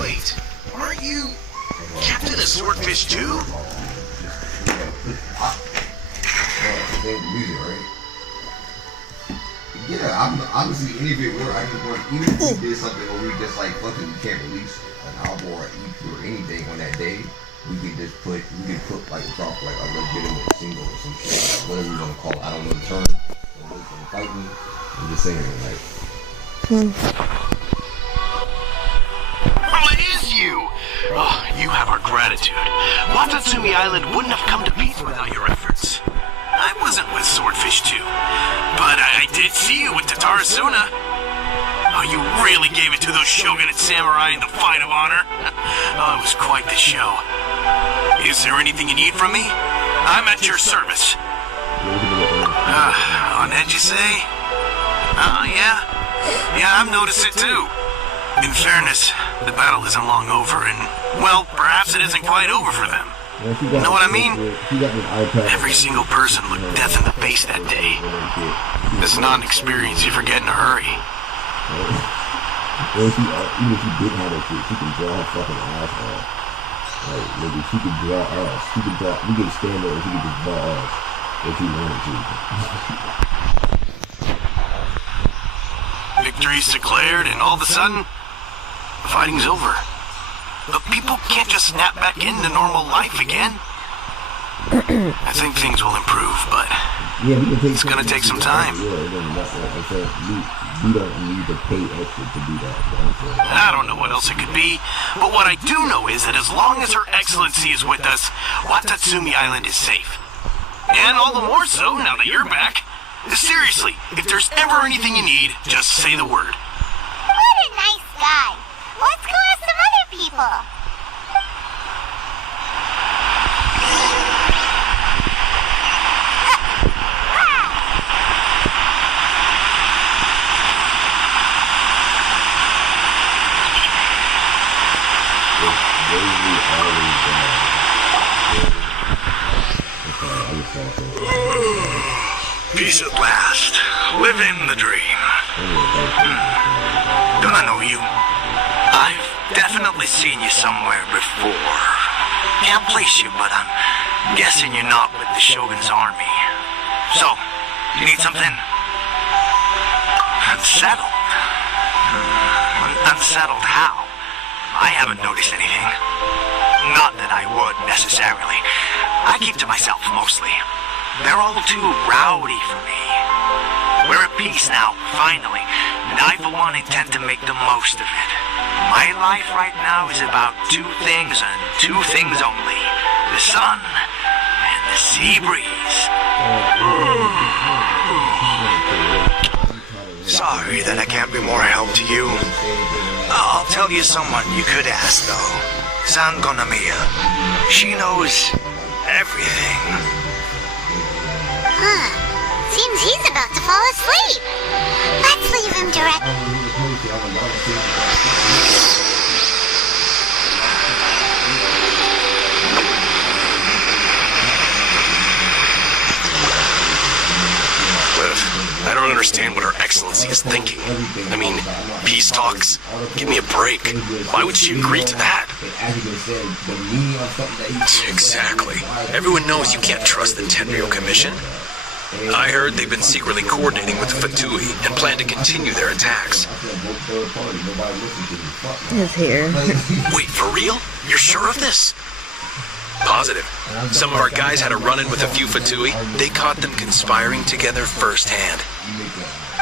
Wait, aren't you Captain of Swordfish too? Yeah, I'm honestly any of it where I just want, even if we did something where we just like fucking we can't release an album or an EP or anything on that day, we can put like drop like a legitimate single or some shit, like, whatever you want to call it. I don't know the term. Don't fight me. I'm just saying like. Well, it is you! Oh, you have our gratitude. Watatsumi Island wouldn't have come to peace without your efforts. I wasn't with Swordfish too, but I did see you with Tatarasuna. Oh, you really gave it to those shogunate samurai in the fight of honor. Oh, it was quite the show. Is there anything you need from me? I'm at your service. On edge, you say? Oh, yeah? Yeah, I've noticed it too. In fairness, the battle isn't long over, and, well, perhaps it isn't quite over for them. You know what I mean? Every single person looked death in the face that day. It's not an experience you forget in a hurry. Even if she didn't have that shit, she can draw her fucking ass off. Like, nigga, she can draw us. We can stand there and she can just draw us if she wanted to. Victory's declared, and all of a sudden, the fighting's over. But people can't just snap back into normal life again. I think things will improve, but it's gonna take some time. We don't need to pay extra to do that. I don't know what else it could be, but what I do know is that as long as Her Excellency is with us, Watatsumi Island is safe. And all the more so now that you're back. Seriously, if there's ever anything you need, just say the word. What a nice guy. Let's go to some other people. Peace at last. Living the dream. Don't I know you? I've definitely seen you somewhere before. Can't place you, but I'm guessing you're not with the Shogun's army. So, you need something? Unsettled? Unsettled how? I haven't noticed anything. Not that I would, necessarily. I keep to myself, mostly. They're all too rowdy for me. We're at peace now, finally, and I, for one, intend to make the most of it. My life right now is about two things, and two things only. The sun and the sea breeze. Sorry that I can't be more help to you. I'll tell you someone you could ask, though. Sangonomiya. She knows everything. Seems he's about to fall asleep. Let's leave him direct. I don't understand what Her Excellency is thinking. I mean, peace talks? Give me a break. Why would she agree to that? Exactly. Everyone knows you can't trust the Tenryo Commission. I heard they've been secretly coordinating with the Fatui and plan to continue their attacks. His hair. Wait, for real? You're sure of this? Positive. Some of our guys had a run-in with a few Fatui. They caught them conspiring together firsthand.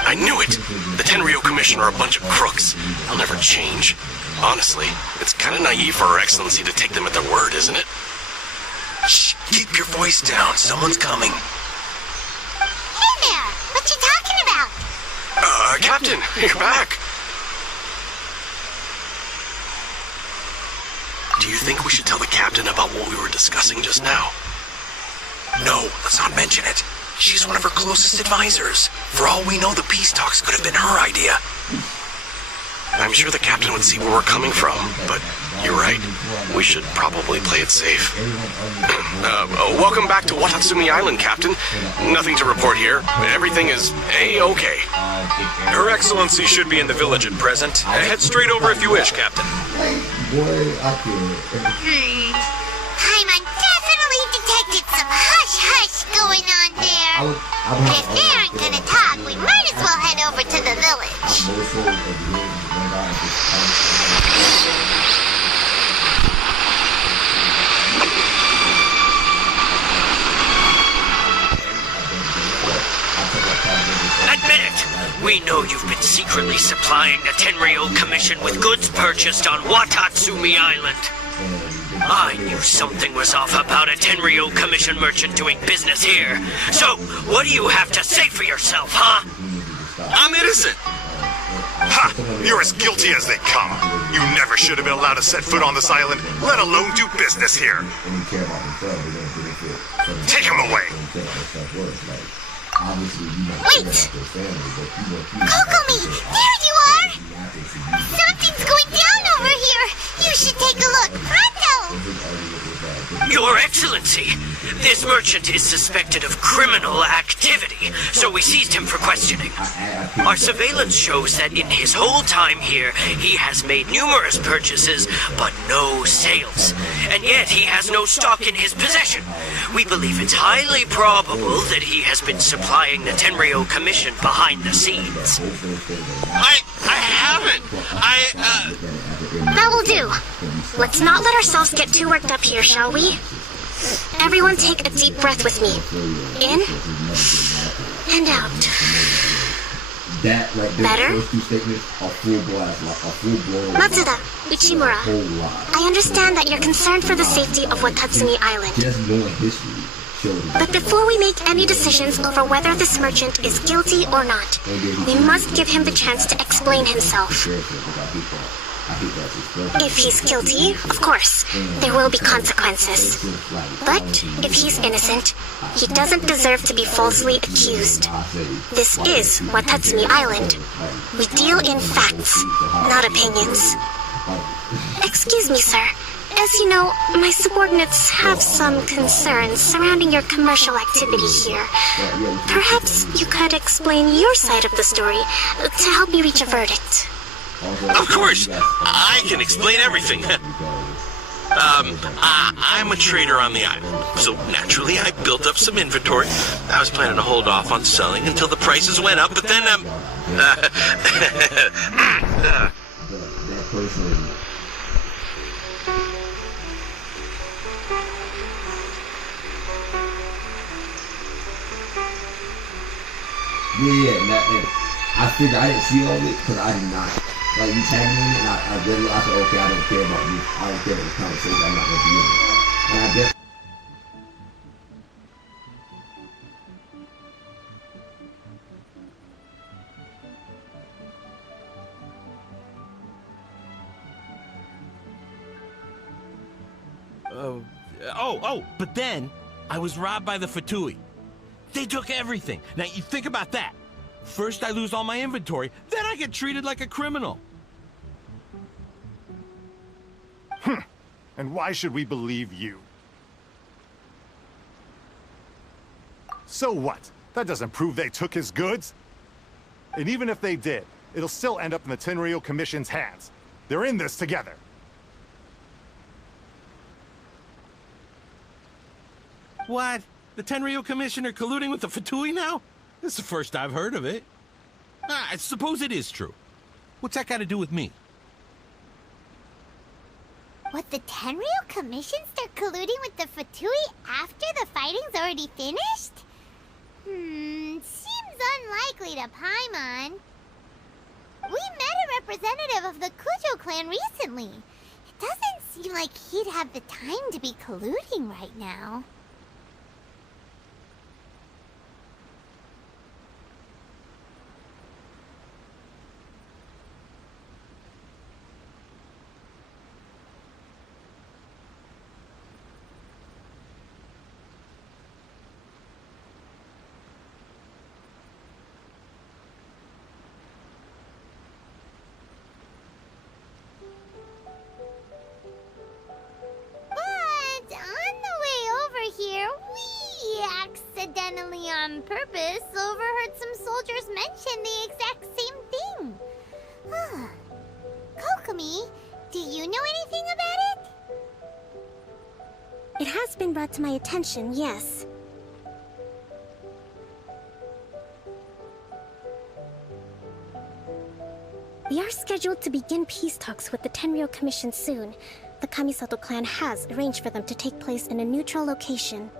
I knew it! The Tenryo Commission are a bunch of crooks. They'll never change. Honestly, it's kind of naive for Her Excellency to take them at their word, isn't it? Shh, keep your voice down. Someone's coming. Hey there, what you talking about? Captain, you're back. Do you think we should tell the captain about what we were discussing just now? No, let's not mention it. She's one of her closest advisors. For all we know, the peace talks could have been her idea. I I'm sure the captain would see where we're coming from, but you're right. We should probably play it safe. Welcome back to Watatsumi Island, Captain. Nothing to report here. Everything is A-okay. Her Excellency should be in the village at present. Head straight over if you wish, Captain. Paimon definitely detected some hush-hush going on there. But if they aren't gonna talk, we might as well head over to the village. Admit it! We know you've been secretly supplying the Tenryou Commission with goods purchased on Watatsumi Island. I knew something was off about a Tenryou Commission merchant doing business here. So, what do you have to say for yourself, huh? I'm innocent! Ha! You're as guilty as they come. You never should have been allowed to set foot on this island, let alone do business here. Take him away. Wait! Kokomi! There you are! Something's going down over here! You should take a look! Pronto! Your Excellency, this merchant is suspected of criminal activity, so we seized him for questioning. Our surveillance shows that in his whole time here, he has made numerous purchases, but no sales. And yet he has no stock in his possession. We believe it's highly probable that he has been supplying the Tenryou Commission behind the scenes. I haven't! That will do. Let's not let ourselves get too worked up here, shall we? Everyone take a deep breath with me. In and out. Better? Matsuda, Uchimura, I understand that you're concerned for the safety of Watatsumi Island. But before we make any decisions over whether this merchant is guilty or not, we must give him the chance to explain himself. If he's guilty, of course, there will be consequences. But if he's innocent, he doesn't deserve to be falsely accused. This is Watatsumi Island. We deal in facts, not opinions. Excuse me, sir. As you know, my subordinates have some concerns surrounding your commercial activity here. Perhaps you could explain your side of the story to help me reach a verdict. Of course! I can explain everything. I'm a trader on the island, so naturally I built up some inventory. I was planning to hold off on selling until the prices went up, but then, I figured I didn't see all of it because I did not. Like, you tagged me in it, and I read it. I said, okay, I don't care about you. I don't care about the conversation. I'm not going to be in it. And I guess. But then I was robbed by the Fatui. They took everything. Now, you think about that. First I lose all my inventory, then I get treated like a criminal. And why should we believe you? So what? That doesn't prove they took his goods. And even if they did, it'll still end up in the Tenryou Commission's hands. They're in this together. What? The Tenryou Commissioner colluding with the Fatui now? This is the first I've heard of it. I suppose it is true. What's that got to do with me? What, the Tenryou Commission start colluding with the Fatui after the fighting's already finished? Seems unlikely to Paimon. We met a representative of the Kujo clan recently. It doesn't seem like he'd have the time to be colluding right now. been brought to my attention, yes. We are scheduled to begin peace talks with the Tenryou Commission soon. The Kamisato clan has arranged for them to take place in a neutral location.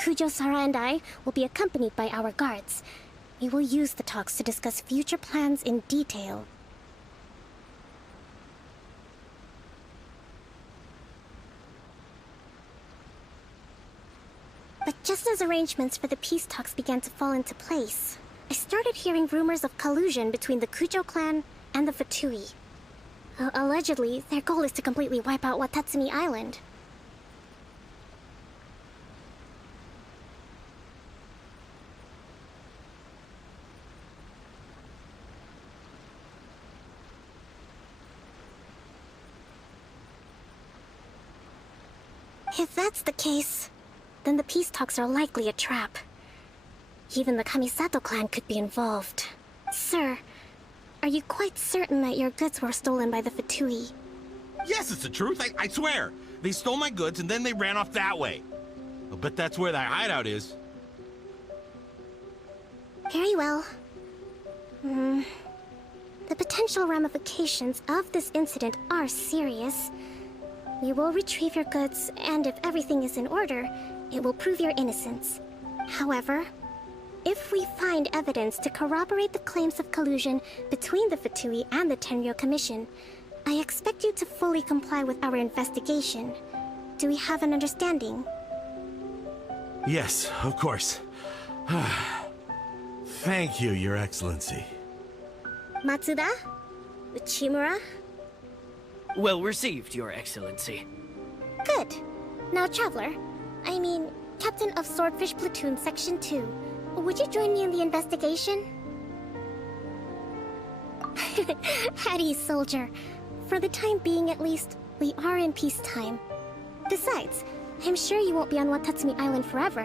Kujo-Sara and I will be accompanied by our guards. We will use the talks to discuss future plans in detail. But just as arrangements for the peace talks began to fall into place, I started hearing rumors of collusion between the Kujo clan and the Fatui. Allegedly, their goal is to completely wipe out Watatsumi Island. If that's the case, then the peace talks are likely a trap. Even the Kamisato clan could be involved. Sir, are you quite certain that your goods were stolen by the Fatui? Yes, it's the truth, I swear. They stole my goods and then they ran off that way. But that's where their hideout is. Very well. The potential ramifications of this incident are serious. We will retrieve your goods, and if everything is in order, it will prove your innocence. However, if we find evidence to corroborate the claims of collusion between the Fatui and the Tenryou Commission, I expect you to fully comply with our investigation. Do we have an understanding? Yes, of course. Thank you, Your Excellency. Matsuda? Uchimura? Well received, Your Excellency. Good. Now, Traveler, Captain of Swordfish Platoon Section 2, would you join me in the investigation? At ease, soldier. For the time being, at least, we are in peacetime. Besides, I'm sure you won't be on Watatsumi Island forever.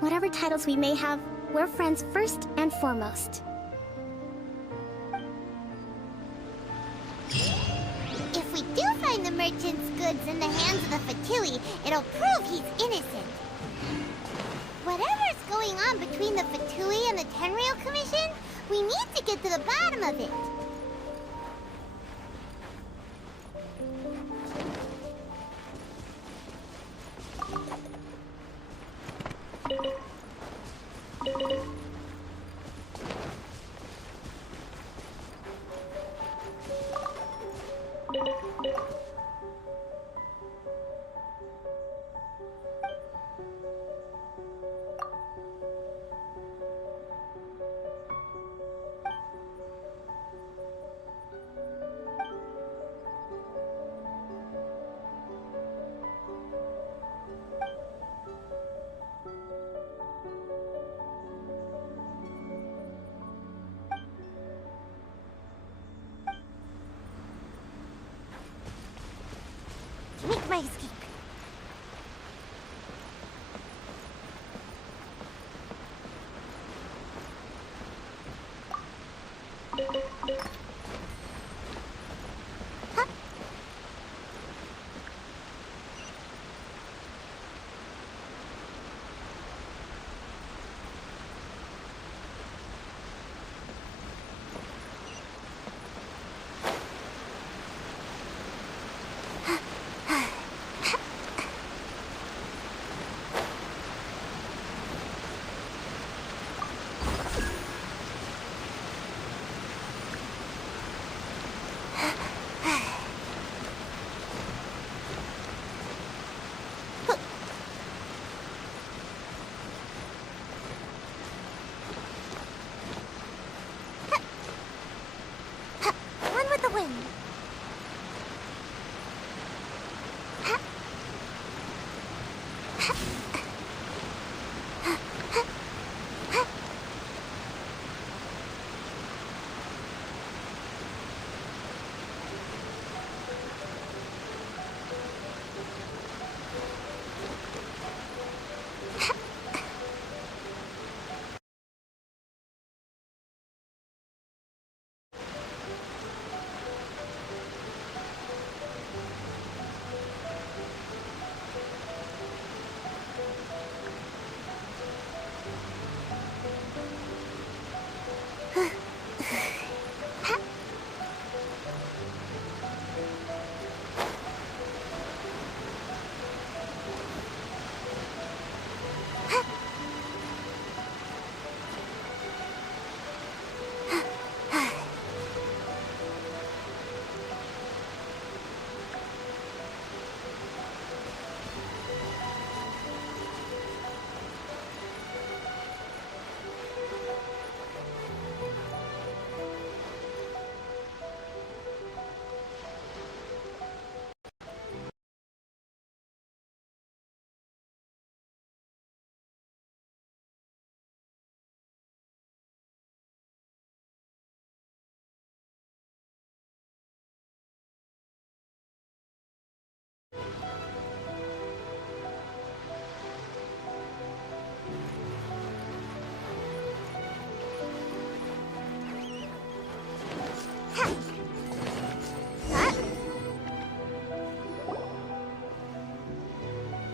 Whatever titles we may have, we're friends first and foremost. If we do find the merchant's goods in the hands of the Fatui, it'll prove he's innocent. Whatever's going on between the Fatui and the Tenryou Commission, we need to get to the bottom of it. Make my escape. Huh?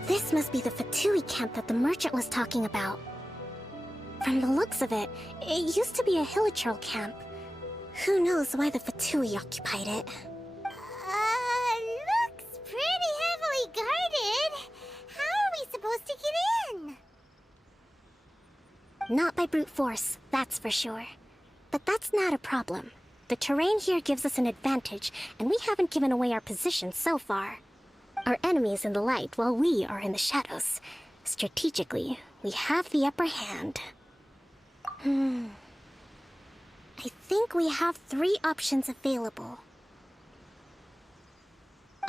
This must be the Fatui camp that the merchant was talking about. From the looks of it, it used to be a Hilichurl camp. Who knows why the Fatui occupied it? Looks pretty heavily guarded. How are we supposed to get in? Not by brute force, that's for sure. But that's not a problem. The terrain here gives us an advantage, and we haven't given away our position so far. Our enemy is in the light, while we are in the shadows. Strategically, we have the upper hand. I think we have 3 options available.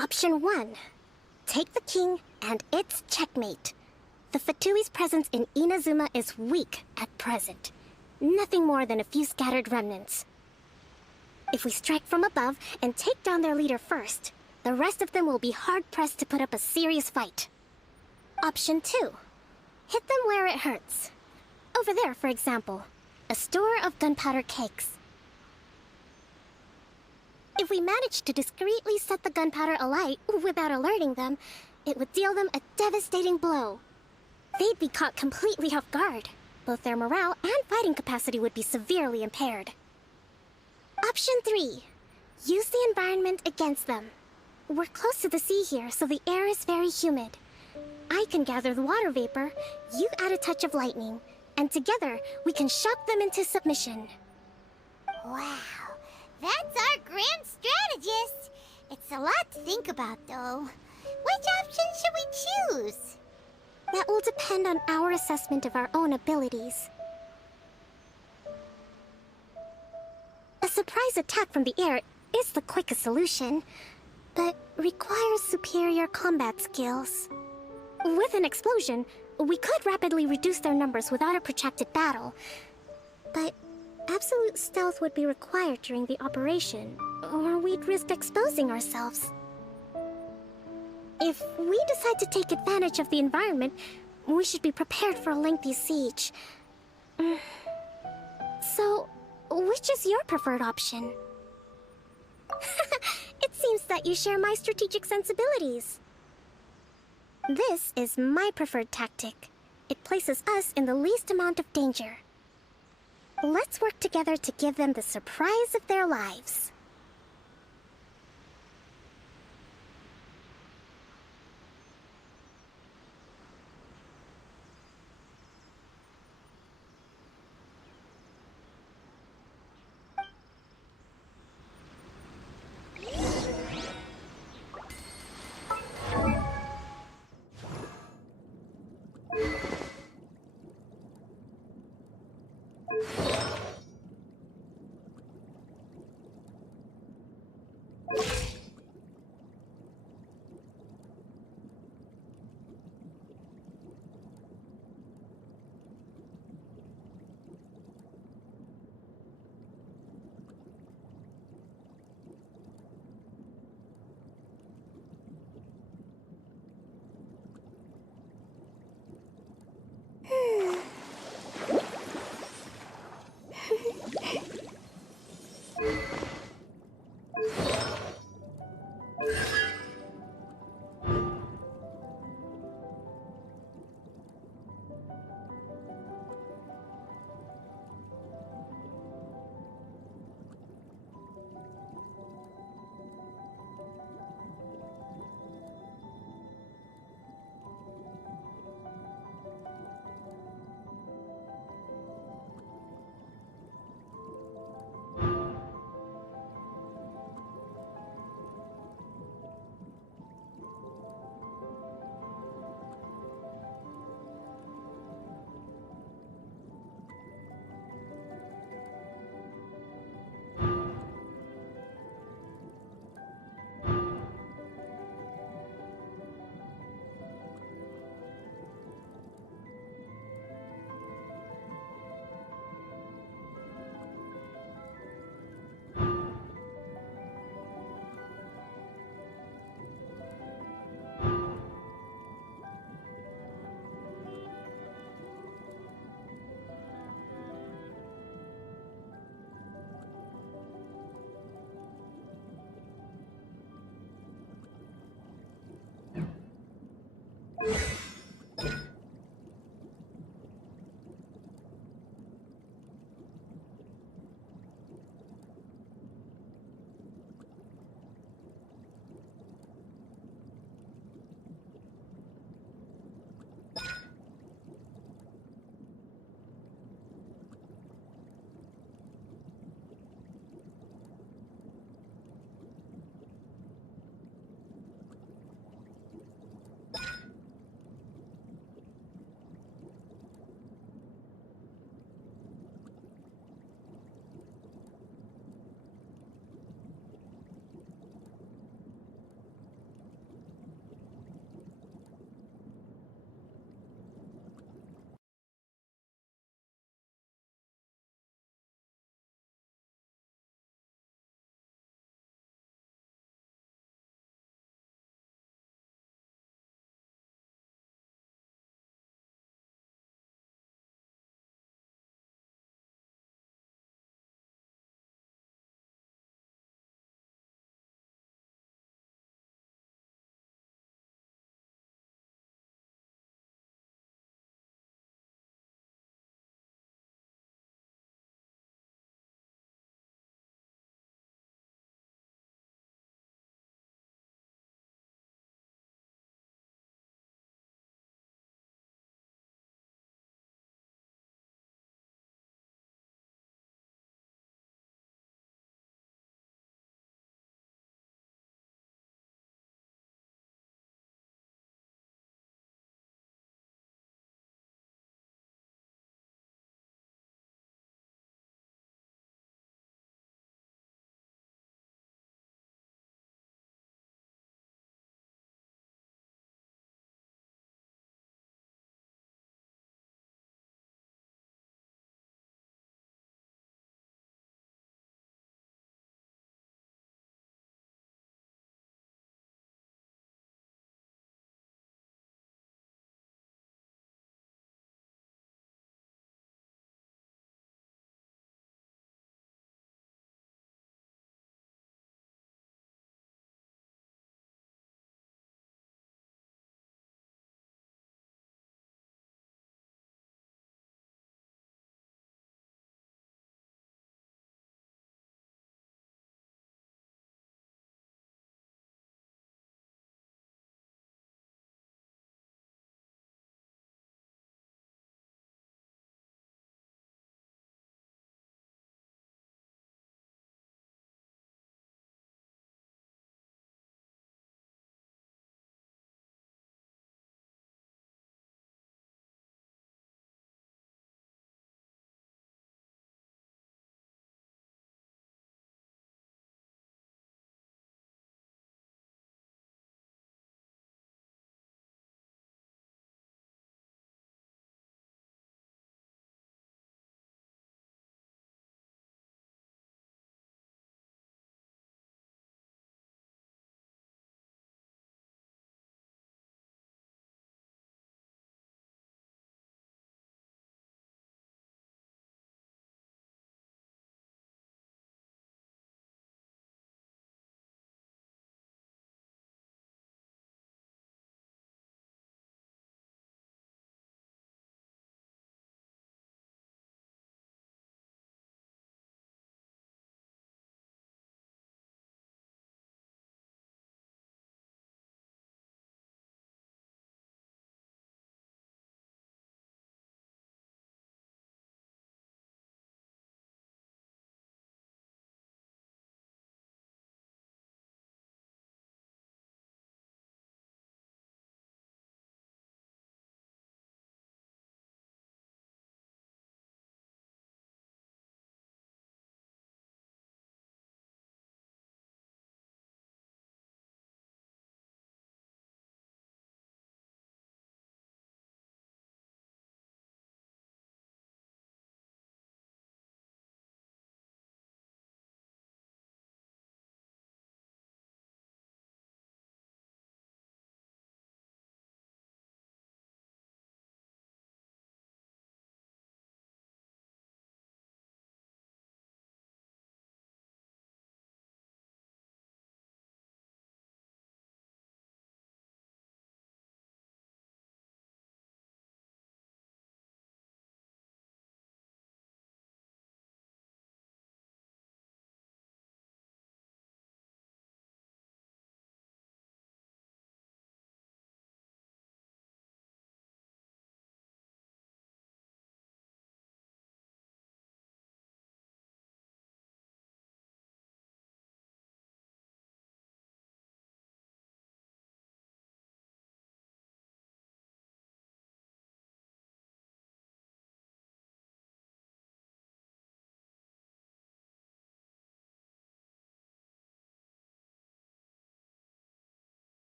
Option 1. Take the king, and it's checkmate. The Fatui's presence in Inazuma is weak at present. Nothing more than a few scattered remnants. If we strike from above and take down their leader first, the rest of them will be hard-pressed to put up a serious fight. Option 2. Hit them where it hurts. Over there, for example. A store of gunpowder cakes. If we manage to discreetly set the gunpowder alight without alerting them, it would deal them a devastating blow. They'd be caught completely off guard. Both their morale and fighting capacity would be severely impaired. Option 3. Use the environment against them. We're close to the sea here, so the air is very humid. I can gather the water vapor, you add a touch of lightning, and together we can shock them into submission. Wow, that's our grand strategist. It's a lot to think about, though. Which option should we choose? That will depend on our assessment of our own abilities. A surprise attack from the air is the quickest solution, but requires superior combat skills. With an explosion, we could rapidly reduce their numbers without a protracted battle, but absolute stealth would be required during the operation, or we'd risk exposing ourselves. If we decide to take advantage of the environment, we should be prepared for a lengthy siege. So, which is your preferred option? It seems that you share my strategic sensibilities. This is my preferred tactic. It places us in the least amount of danger. Let's work together to give them the surprise of their lives.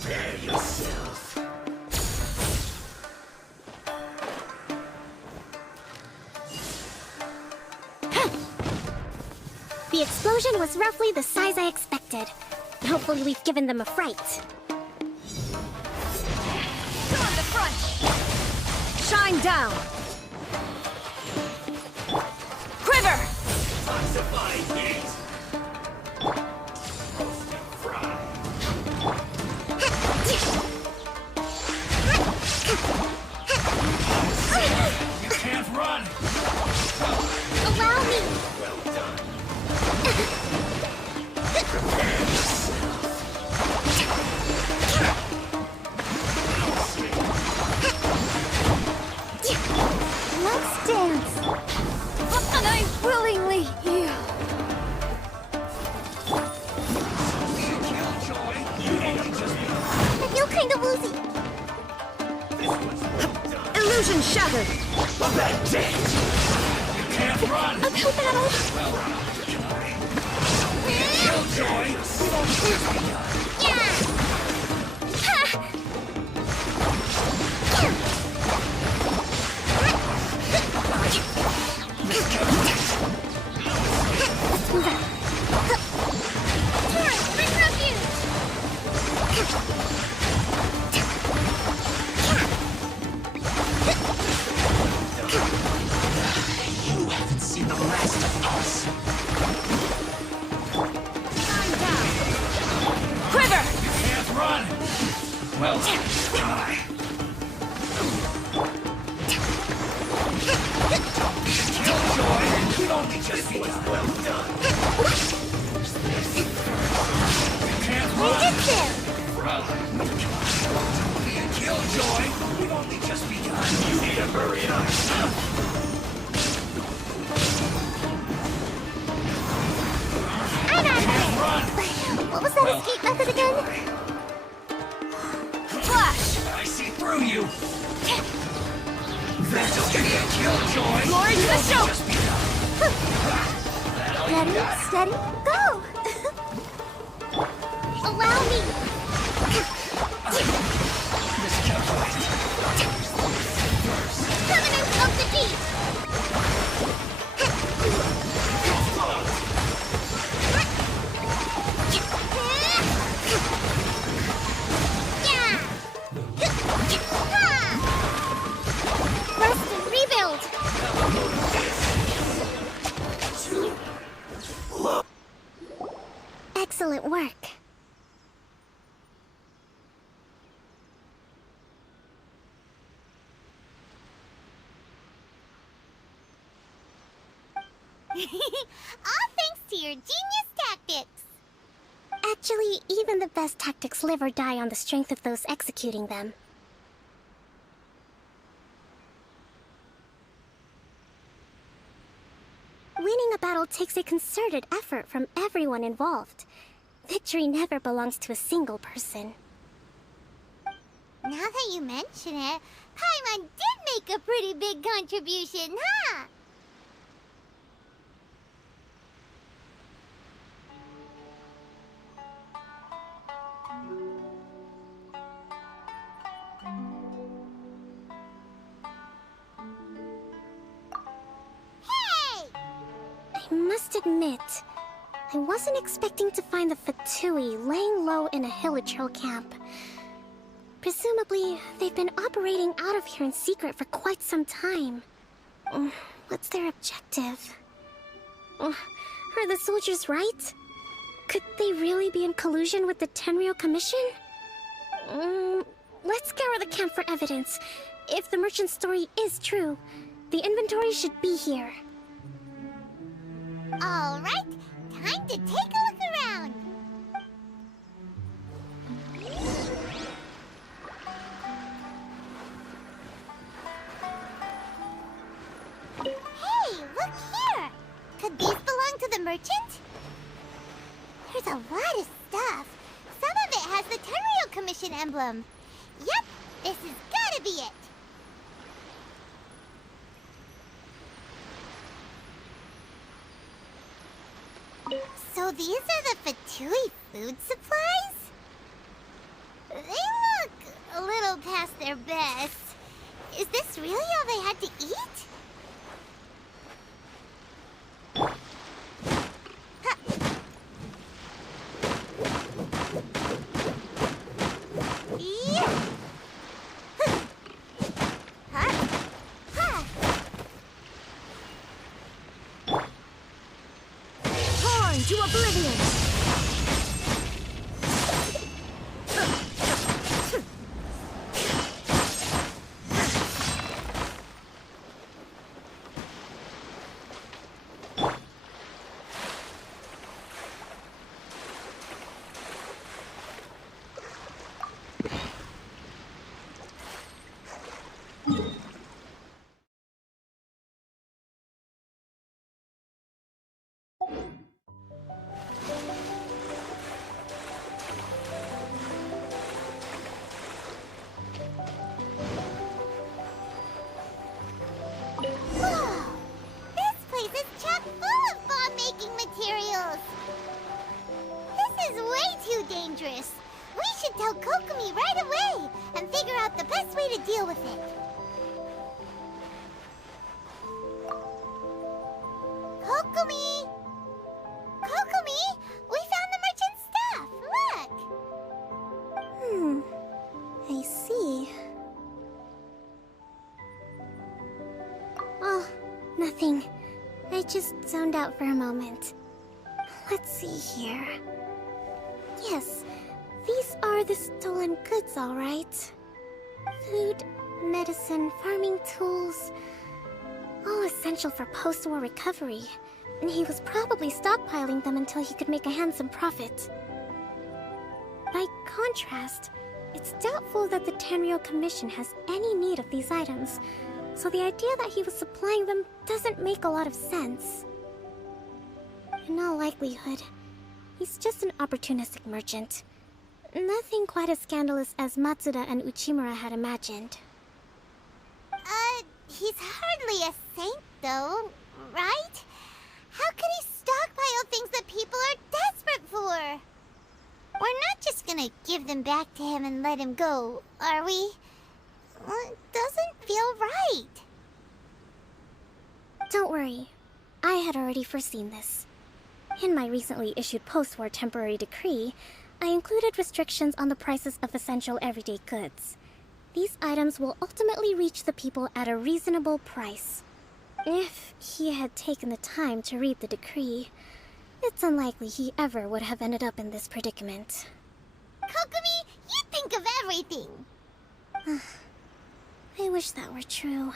Prepare yourself. The explosion was roughly the size I expected. Hopefully we've given them a fright. Go on the front! Shine down! Quiver! Toxifying heat. Fry. You can't run. Allow me! Well done. Let's dance! And I willingly yield. I feel kind of woozy. Illusion shattered! You can't run. Uphill battle! Killjoy. Yeah! Ha! Torrent, bring refuge! You haven't seen the last of us. Shine down! Quiver! You can't run. Well, try. Killjoy. You've only just begun. Well done. You can't We run. did there! Killjoy. We've only just begun. You need to hurry up. I got it! Run. What was that escape method again? Flash! I see through you. That'll get you, Killjoy. Glory to the show! Just begun. Ready, steady, go! Allow me! Covenant of the Deep! Yeah! Rest and rebuild! Excellent work. All thanks to your genius tactics. Actually, even the best tactics live or die on the strength of those executing them. Winning a battle takes a concerted effort from everyone involved. Victory never belongs to a single person. Now that you mention it, Paimon did make a pretty big contribution, huh? Hey! I must admit, I wasn't expecting to find the Fatui laying low in a Hilichurl camp. Presumably, they've been operating out of here in secret for quite some time. What's their objective? Are the soldiers right? Could they really be in collusion with the Tenryou Commission? Let's scour the camp for evidence. If the merchant's story is true, the inventory should be here. All right, time to take a look around. Hey, look here! Could these belong to the merchant? There's a lot of stuff. Some of it has the Tenryou Commission emblem. Yep, this has gotta be it. So these are the Fatui food supplies? They look a little past their best. Is this really all they had to eat? Torn to oblivion! We should tell Kokomi right away and figure out the best way to deal with it. Kokomi! Kokomi! We found the merchant's stuff! Look! I see. Oh, nothing. I just zoned out for a moment. Let's see here. Yes, these are the stolen goods, all right. Food, medicine, farming tools, all essential for post-war recovery. And he was probably stockpiling them until he could make a handsome profit. By contrast, it's doubtful that the Tenryou Commission has any need of these items, so the idea that he was supplying them doesn't make a lot of sense. In all likelihood, he's just an opportunistic merchant. Nothing quite as scandalous as Matsuda and Uchimura had imagined. He's hardly a saint, though, right? How could he stockpile things that people are desperate for? We're not just gonna give them back to him and let him go, are we? It doesn't feel right. Don't worry. I had already foreseen this. In my recently issued post-war temporary decree, I included restrictions on the prices of essential everyday goods. These items will ultimately reach the people at a reasonable price. If he had taken the time to read the decree, it's unlikely he ever would have ended up in this predicament. Kokomi, you think of everything! I wish that were true.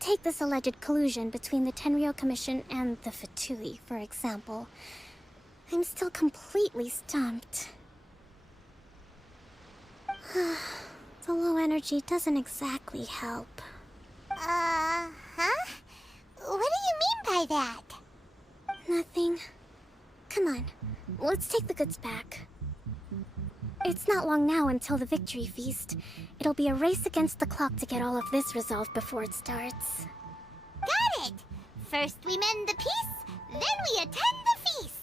Take this alleged collusion between the Tenryou Commission and the Fatui, for example. I'm still completely stumped. The low energy doesn't exactly help. Huh? What do you mean by that? Nothing. Come on, let's take the goods back. It's not long now until the victory feast. It'll be a race against the clock to get all of this resolved before it starts. Got it! First we mend the peace, then we attend the feast!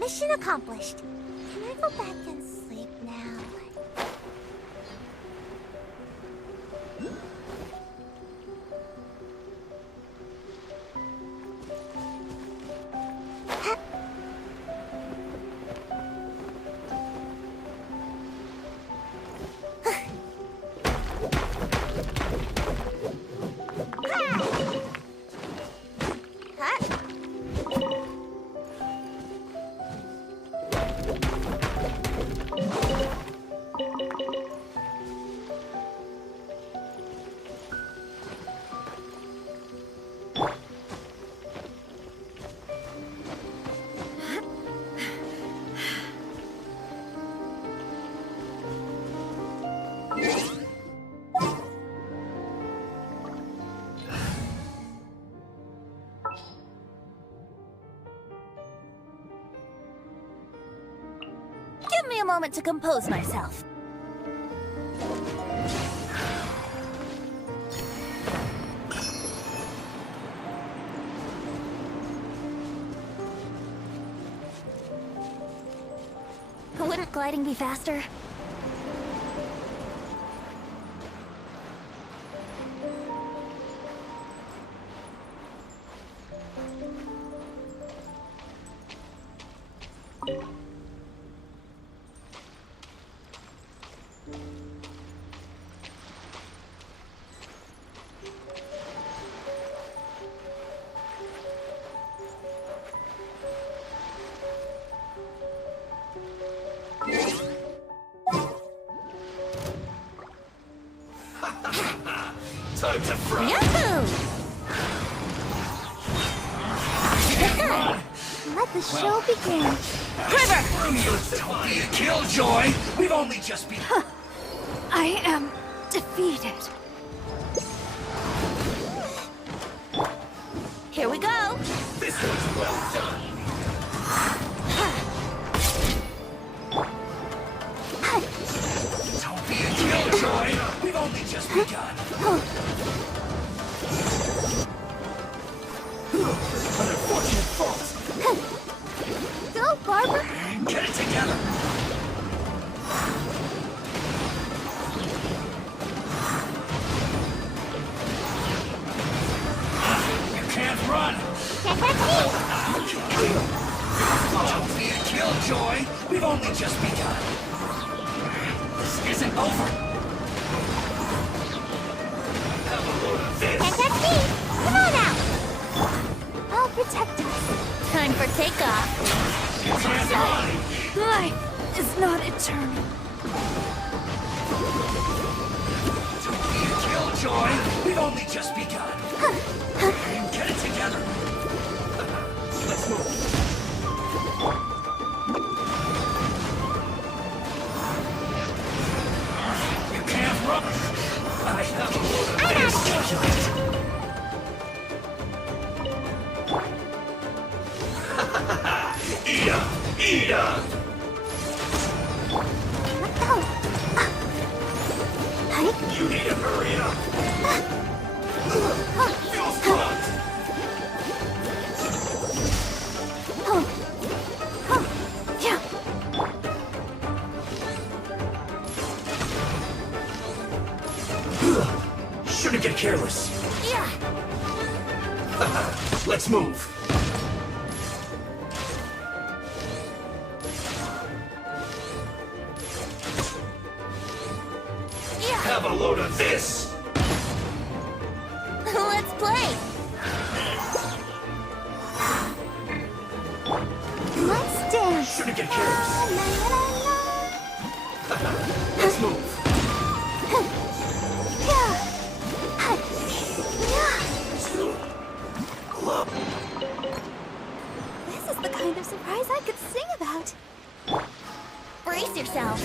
Mission accomplished. Can I go back and sleep now? Give me a moment to compose myself. Wouldn't gliding be faster? Time to fry. Yahoo! Let the show begin. Quiver! Don't be a killjoy! We've only just been... I am defeated. Here we go. This was well done. just begun. An unfortunate fault. Go, Barbara! Get it together. You can't run. Don't be a killjoy. We've only just begun. This isn't over. Have a load of this. Can't touch me! Come on out! I'll protect us. Time for takeoff. You can't run. Life is not eternal. Don't be a killjoy. We've only just begun. Get it together. Let's move. You can't run. I have a load of this. Eat up. You need to hurry up. Feel front. Shouldn't get careless. Yeah. Let's move. Have a load of this. Let's play. Let's dance. Shouldn't get careless. Let's move. This is the kind of surprise I could sing about. Brace yourself.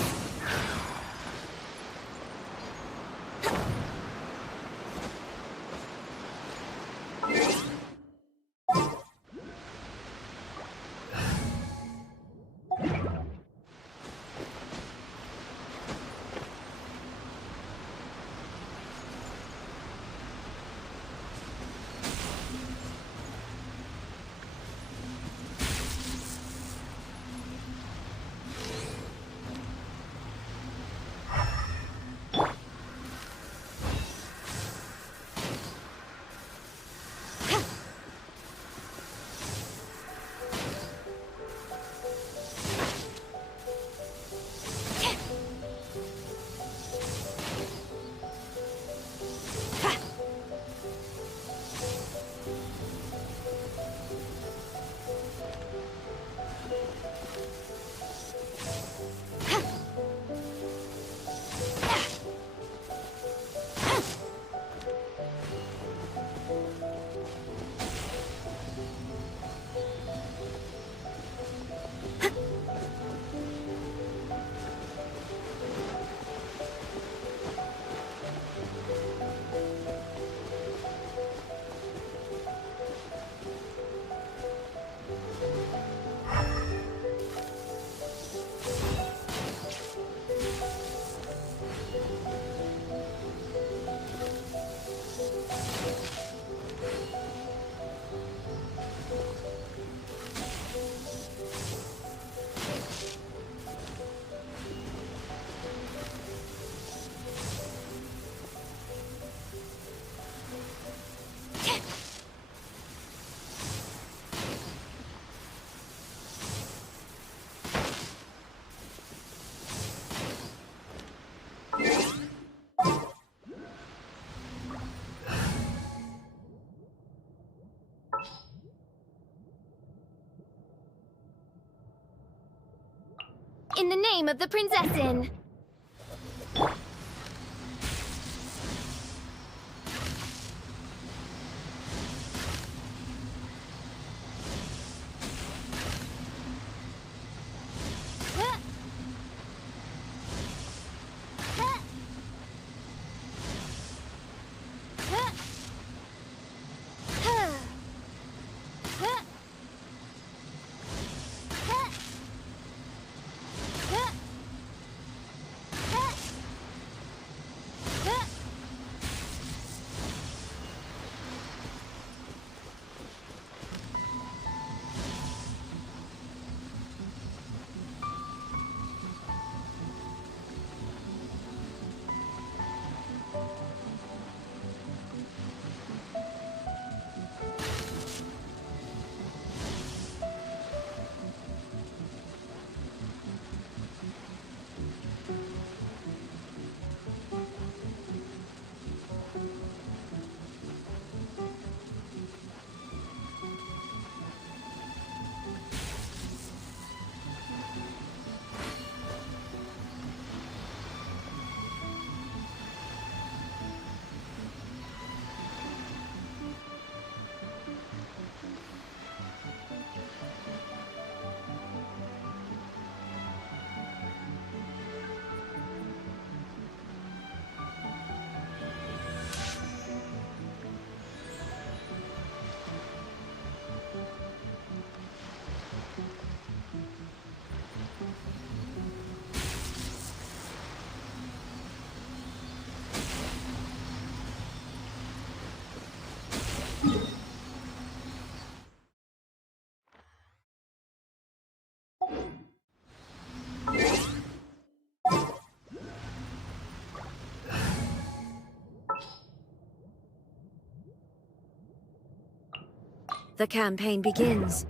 In the name of the Prinzessin. The campaign begins.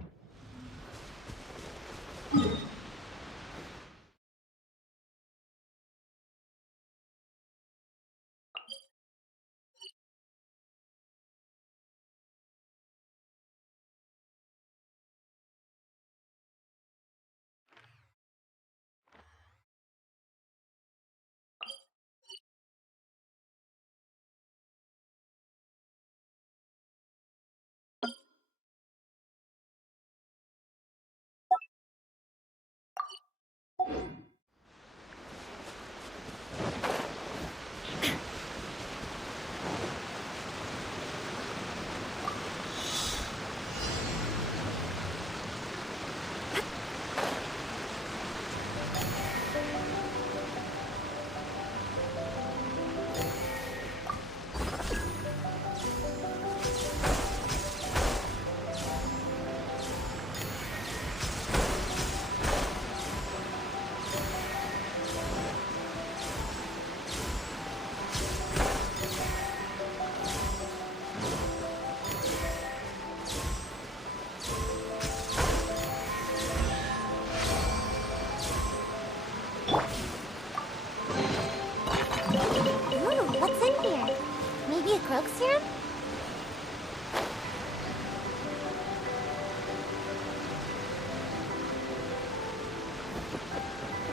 Grog serum?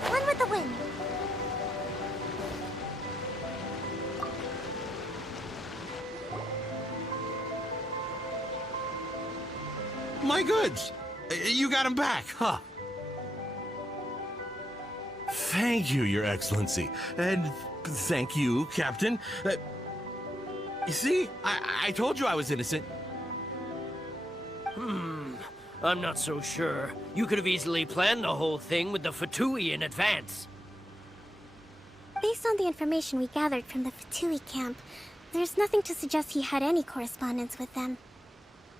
One with the wind. My goods! You got them back, huh? Thank you, Your Excellency. And thank you, Captain. You see? I told you I was innocent. I'm not so sure. You could have easily planned the whole thing with the Fatui in advance. Based on the information we gathered from the Fatui camp, there's nothing to suggest he had any correspondence with them.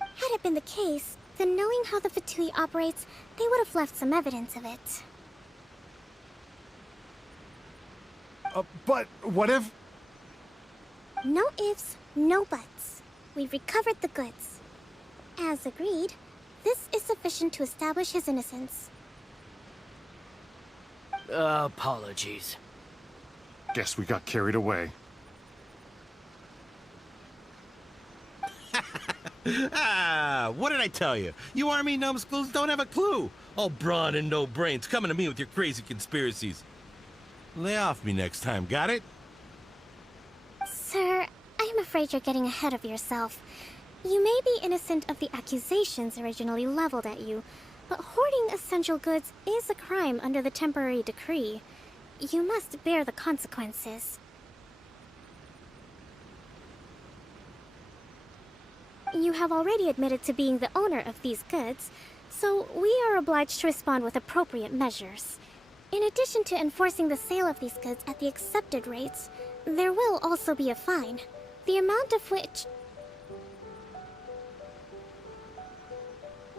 Had it been the case, then knowing how the Fatui operates, they would have left some evidence of it. But what if... No ifs, no buts. We've recovered the goods. As agreed, this is sufficient to establish his innocence. Apologies. Guess we got carried away. What did I tell you? You army numbskulls don't have a clue. All brawn and no brains coming to me with your crazy conspiracies. Lay off me next time, got it? Sir, I am afraid you're getting ahead of yourself. You may be innocent of the accusations originally leveled at you, but hoarding essential goods is a crime under the temporary decree. You must bear the consequences. You have already admitted to being the owner of these goods, so we are obliged to respond with appropriate measures. In addition to enforcing the sale of these goods at the accepted rates, there will also be a fine, the amount of which...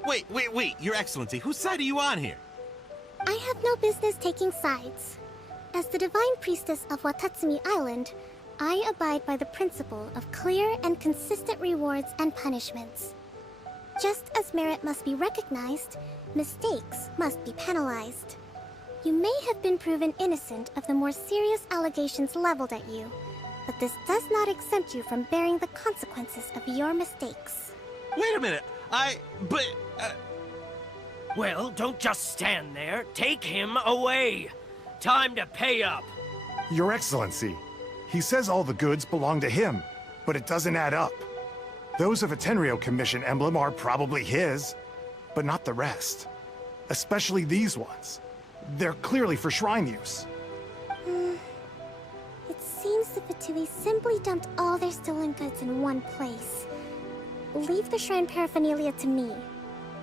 Wait, Your Excellency, whose side are you on here? I have no business taking sides. As the Divine Priestess of Watatsumi Island, I abide by the principle of clear and consistent rewards and punishments. Just as merit must be recognized, mistakes must be penalized. You may have been proven innocent of the more serious allegations leveled at you, but this does not exempt you from bearing the consequences of your mistakes. Wait a minute, Well, don't just stand there. Take him away. Time to pay up. Your Excellency, he says all the goods belong to him, but it doesn't add up. Those of a Tenryou Commission emblem are probably his, but not the rest. Especially these ones. They're clearly for shrine use. It seems the Fatui simply dumped all their stolen goods in one place. Leave the shrine paraphernalia to me.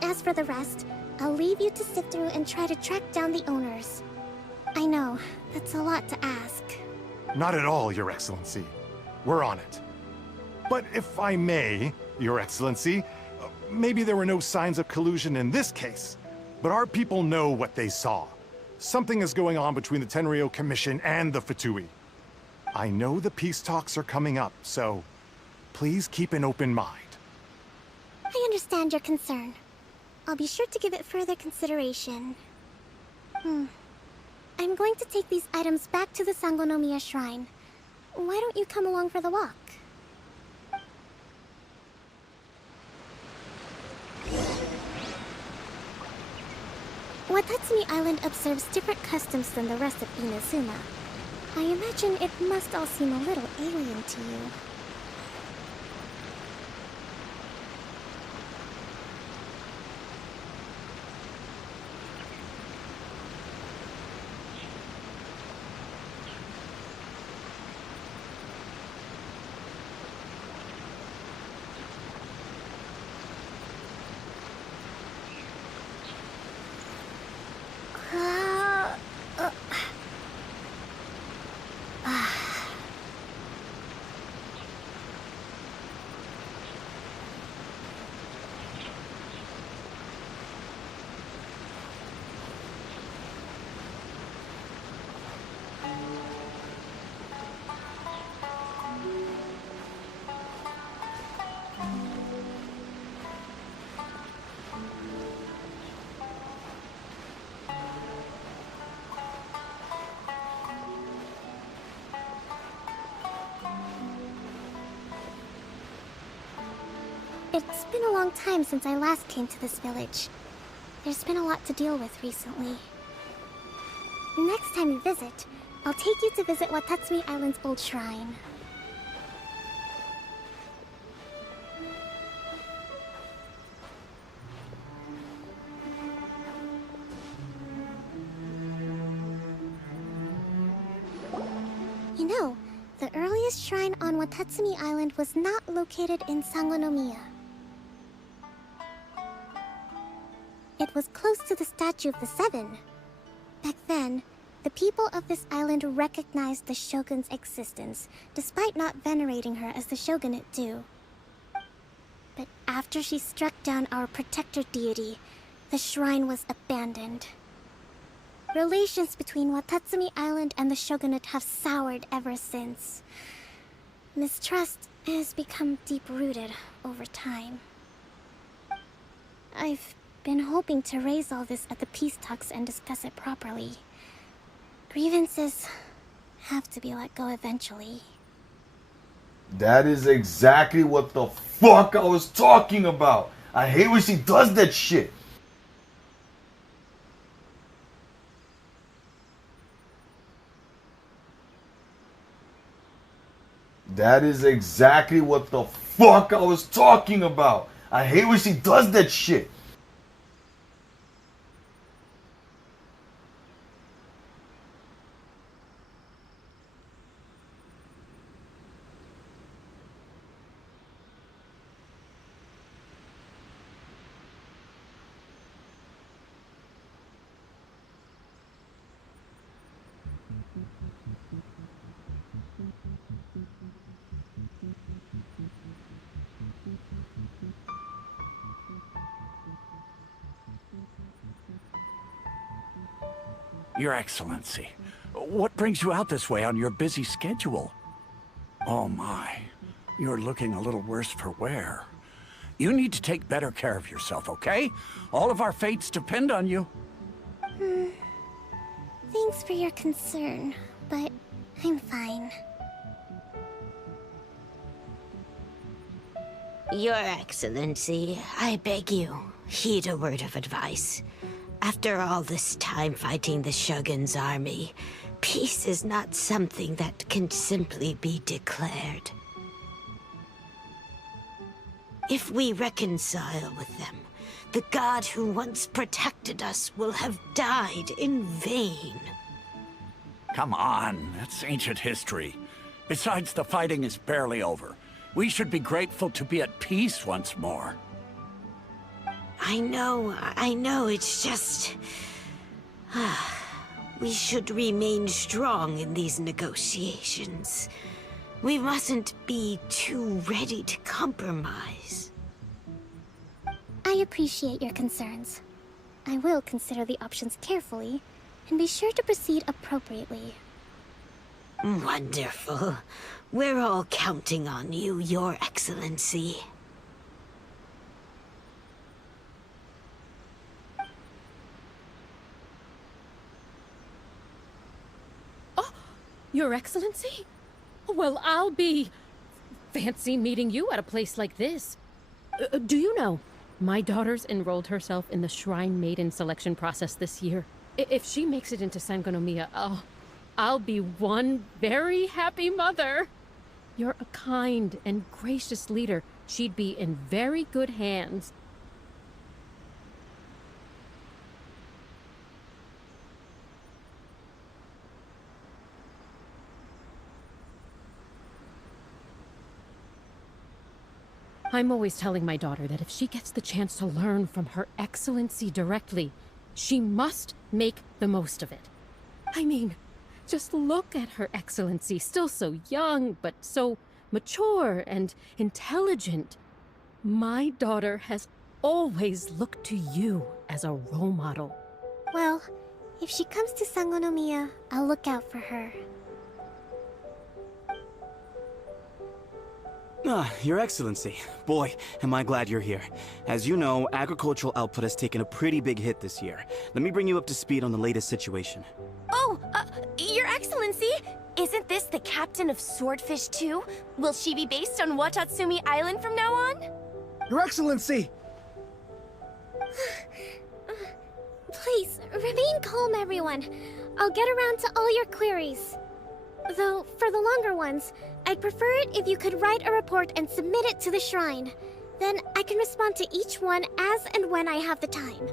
As for the rest, I'll leave you to sift through and try to track down the owners. I know, that's a lot to ask. Not at all, Your Excellency. We're on it. But if I may, Your Excellency, maybe there were no signs of collusion in this case, but our people know what they saw. Something is going on between the Tenryou Commission and the Fatui. I know the peace talks are coming up, so please keep an open mind. I understand your concern. I'll be sure to give it further consideration. I'm going to take these items back to the Sangonomiya shrine. Why don't you come along for the walk? Watatsumi Island observes different customs than the rest of Inazuma. I imagine it must all seem a little alien to you. It's been a long time since I last came to this village. There's been a lot to deal with recently. Next time you visit, I'll take you to visit Watatsumi Island's old shrine. You know, the earliest shrine on Watatsumi Island was not located in Sangonomiya. It was close to the statue of the Seven. Back then, the people of this island recognized the shogun's existence, despite not venerating her as the shogunate do. But after she struck down our protector deity, the shrine was abandoned. Relations between Watatsumi Island and the shogunate have soured ever since. Mistrust has become deep-rooted over time. I've been hoping to raise all this at the peace talks and discuss it properly. Grievances have to be let go eventually. That is exactly what the fuck I was talking about. I hate when she does that shit. That is exactly what the fuck I was talking about. I hate when she does that shit. Your Excellency, what brings you out this way on your busy schedule? Oh my, you're looking a little worse for wear. You need to take better care of yourself, okay? All of our fates depend on you. Thanks for your concern, but I'm fine. Your Excellency, I beg you, heed a word of advice. After all this time fighting the Shogun's army, peace is not something that can simply be declared. If we reconcile with them, the god who once protected us will have died in vain. Come on, that's ancient history. Besides, the fighting is barely over. We should be grateful to be at peace once more. I know, it's just... we should remain strong in these negotiations. We mustn't be too ready to compromise. I appreciate your concerns. I will consider the options carefully, and be sure to proceed appropriately. Wonderful. We're all counting on you, Your Excellency. Your Excellency? Well, I'll be... fancy meeting you at a place like this. Do you know, my daughter's enrolled herself in the Shrine Maiden selection process this year. If she makes it into Sangonomiya, I'll be one very happy mother. You're a kind and gracious leader. She'd be in very good hands. I'm always telling my daughter that if she gets the chance to learn from Her Excellency directly, she must make the most of it. I mean, just look at Her Excellency, still so young, but so mature and intelligent. My daughter has always looked to you as a role model. Well, if she comes to Sangonomiya, I'll look out for her. Your Excellency. Boy, am I glad you're here. As you know, agricultural output has taken a pretty big hit this year. Let me bring you up to speed on the latest situation. Oh, Your Excellency! Isn't this the captain of Swordfish 2? Will she be based on Watatsumi Island from now on? Your Excellency! Please, remain calm, everyone. I'll get around to all your queries. Though, for the longer ones, I'd prefer it if you could write a report and submit it to the shrine. Then I can respond to each one as and when I have the time.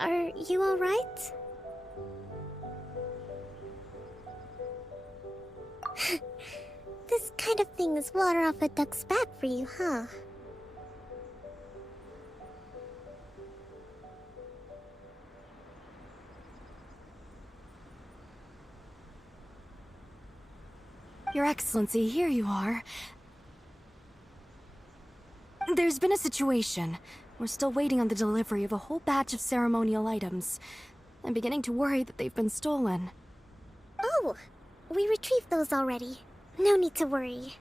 Are you alright? This kind of thing is water off a duck's back for you, huh? Your Excellency, here you are. There's been a situation. We're still waiting on the delivery of a whole batch of ceremonial items. I'm beginning to worry that they've been stolen. Oh, we retrieved those already. No need to worry.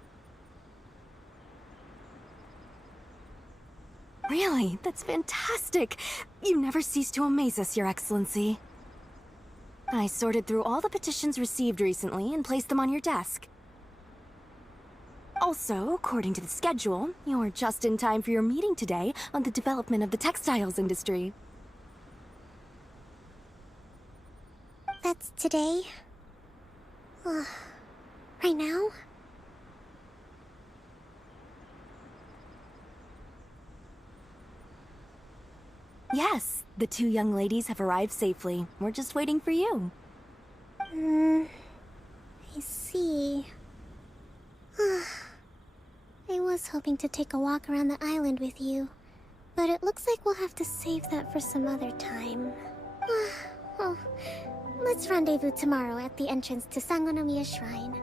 Really? That's fantastic! You never cease to amaze us, Your Excellency. I sorted through all the petitions received recently and placed them on your desk. Also, according to the schedule, you're just in time for your meeting today on the development of the textiles industry. That's today? Right now? Yes, the two young ladies have arrived safely. We're just waiting for you. I see. I was hoping to take a walk around the island with you, but it looks like we'll have to save that for some other time. Well, let's rendezvous tomorrow at the entrance to Sangonomiya Shrine.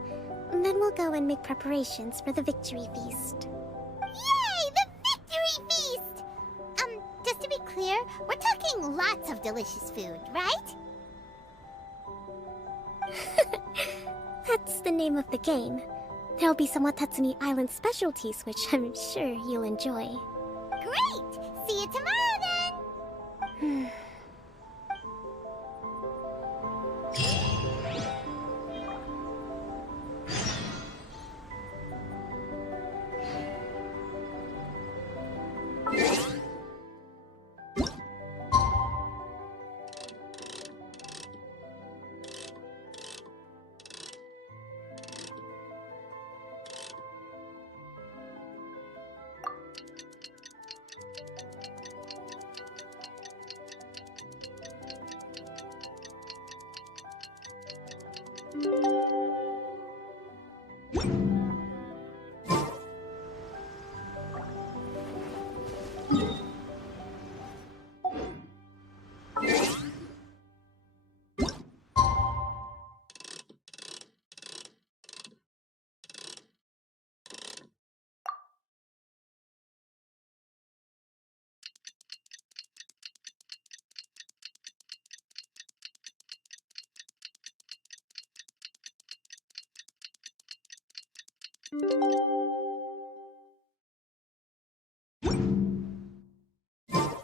Then we'll go and make preparations for the victory feast. Yay! The victory feast! Just to be clear, we're talking lots of delicious food, right? That's the name of the game. There'll be some Watatsumi Island specialties, which I'm sure you'll enjoy. Great! See you tomorrow then!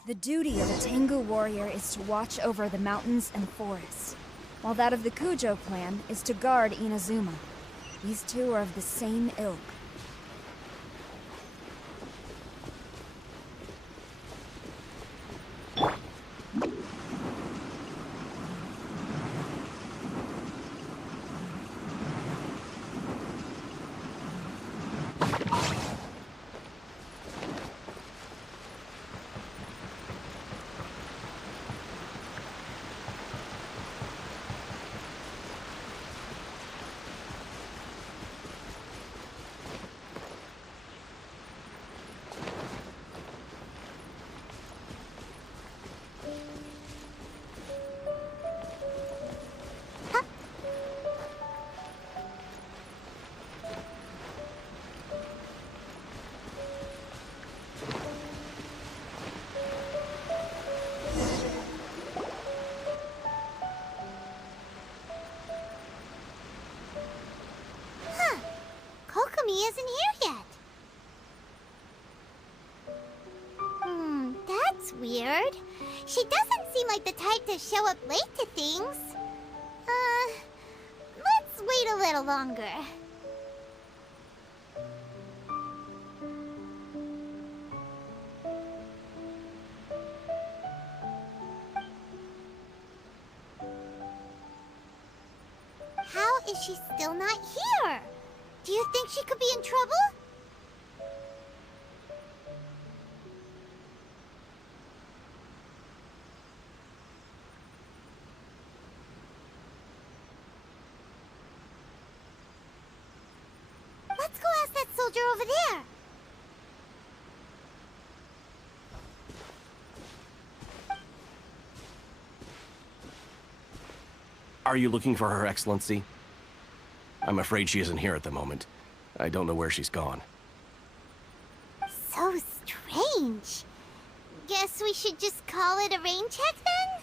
The duty of a Tengu warrior is to watch over the mountains and forests, while that of the Kujo clan is to guard Inazuma. These two are of the same ilk. Kokomi isn't here yet. That's weird. She doesn't seem like the type to show up late to things. Let's wait a little longer. How is she still not here? Do you think she could be in trouble? Let's go ask that soldier over there. Are you looking for Her Excellency? I'm afraid she isn't here at the moment. I don't know where she's gone. So strange. Guess we should just call it a rain check then?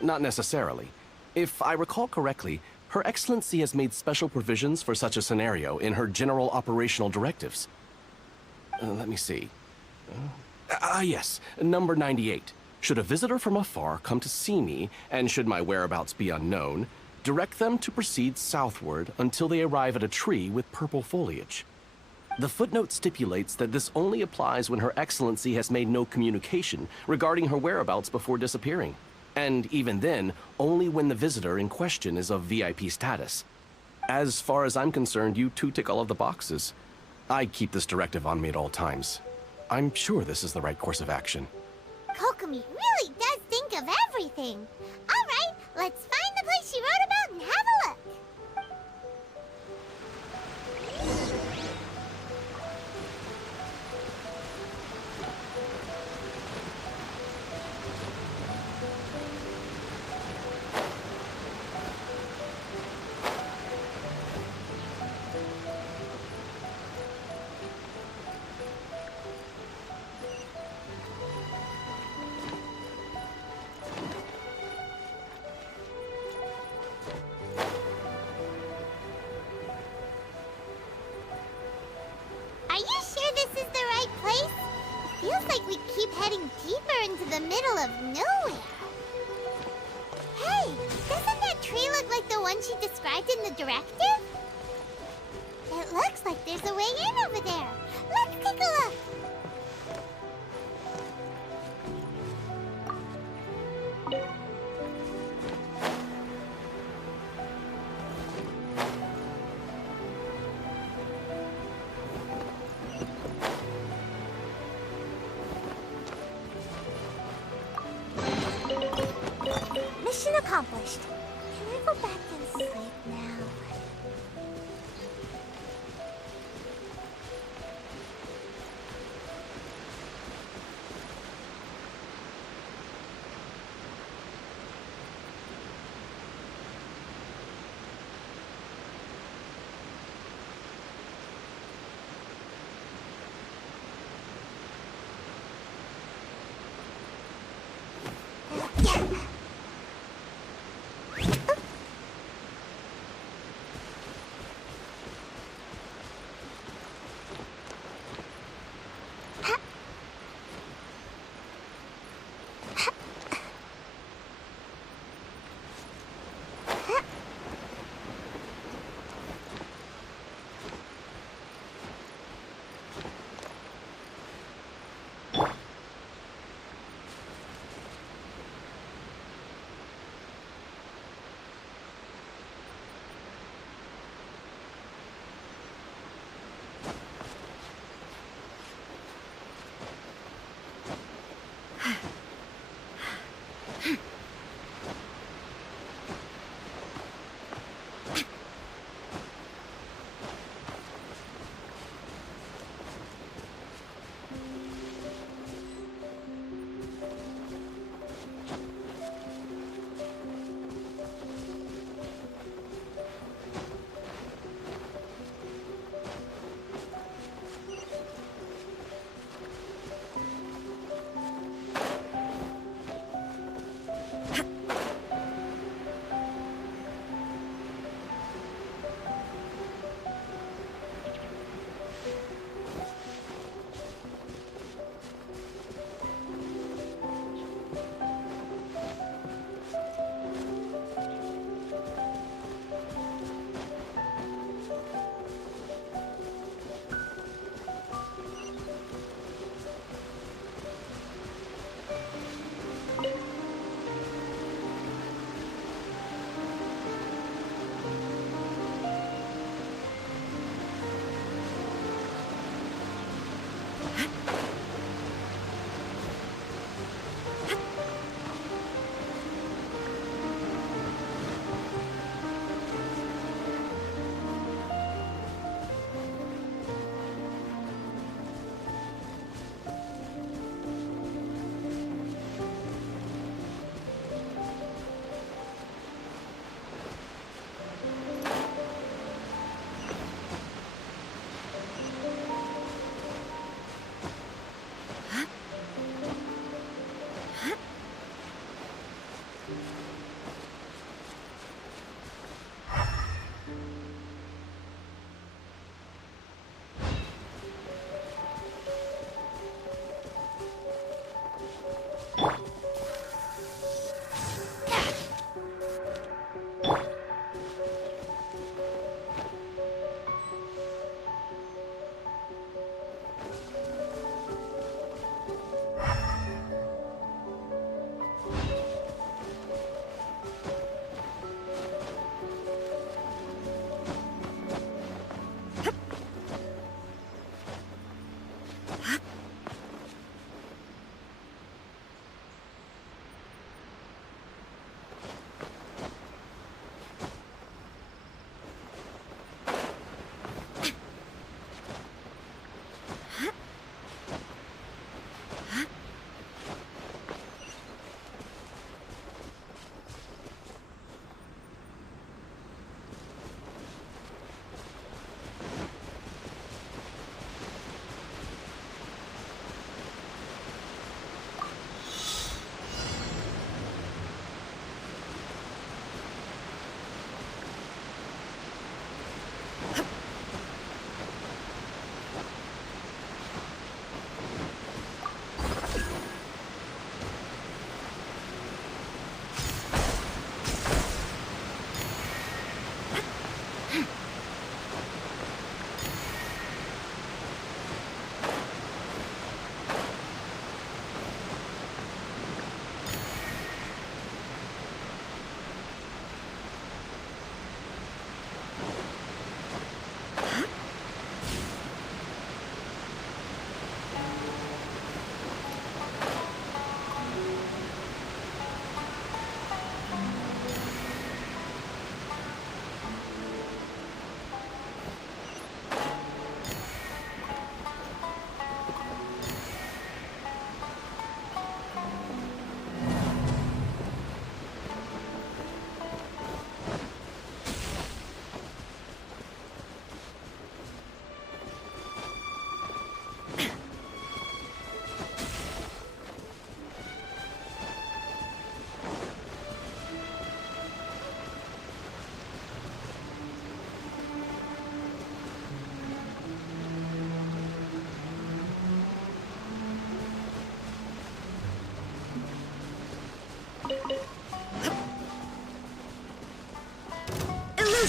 Not necessarily. If I recall correctly, Her Excellency has made special provisions for such a scenario in her general operational directives. Let me see. Yes, number 98. Should a visitor from afar come to see me, and should my whereabouts be unknown, direct them to proceed southward until they arrive at a tree with purple foliage. The footnote stipulates that this only applies when Her Excellency has made no communication regarding her whereabouts before disappearing. And even then, only when the visitor in question is of VIP status. As far as I'm concerned, you two tick all of the boxes. I keep this directive on me at all times. I'm sure this is the right course of action. Kokomi really does think of everything. All right, let's find the place she wrote about and have a look. Are you sure this is the right place? It feels like we keep heading deeper into the middle of nowhere. Hey, doesn't that tree look like the one she described in the directive? It looks like there's a way in over there. Let's take a look. Mission accomplished. Can I go back and sleep now?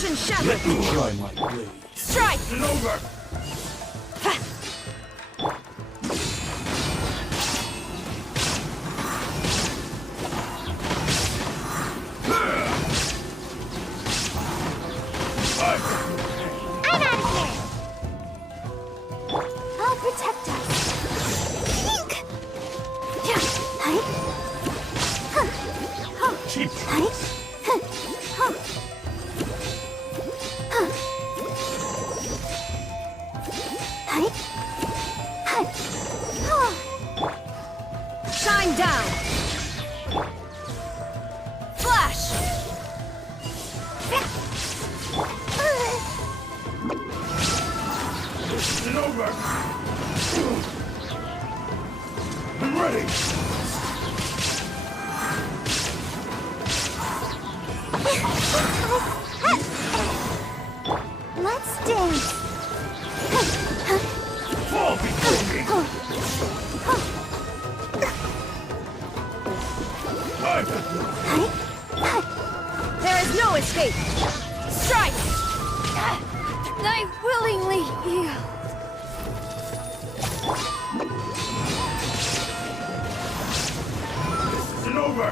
Illusion shattered! Try my blade. Strike! It's over! I'm out of here! I'll protect us. Cheap. Shine down! Flash! This isn't over! I'm ready! Let's dance. Fall before me! There is no escape! Strike! I willingly yield. This isn't over!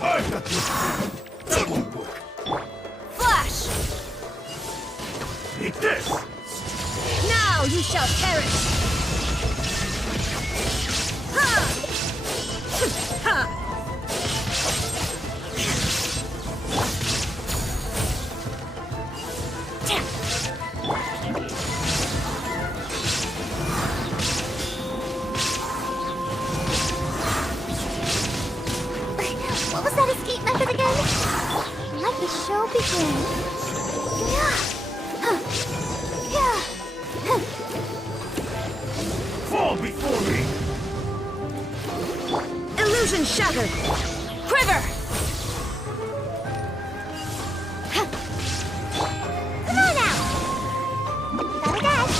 I've got this! That won't work! Flash! Eat this! Now you shall perish! Ha! Ha! What was that escape method again? Let the show begin. Fall before me! Illusion shattered! Quiver! Come on now! Gotta dash!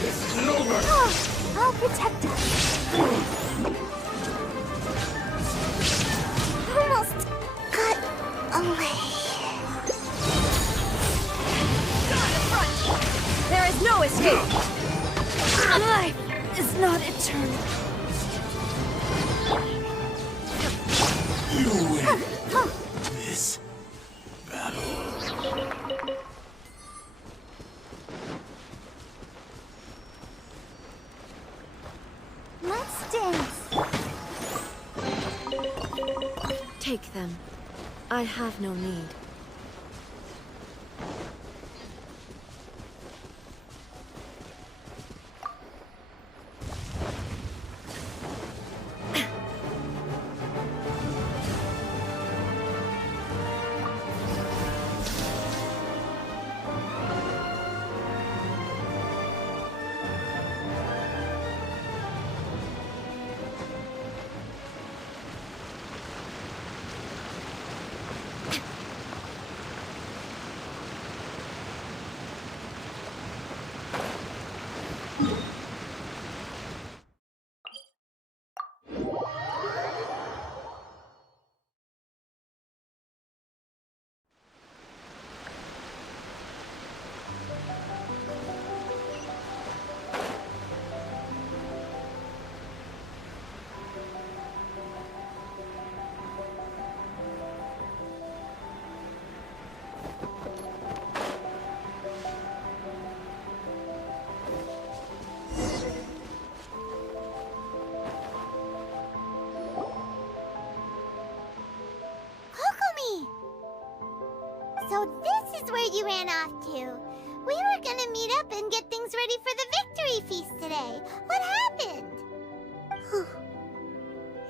This isn't over! I'll protect us. Almost got away. There is no escape! Life is not eternal. You win this battle. Let's dance. Take them. I have no need. Kokomi! So this is where you ran off to. We were gonna meet up and get things ready for the victory feast today. What happened?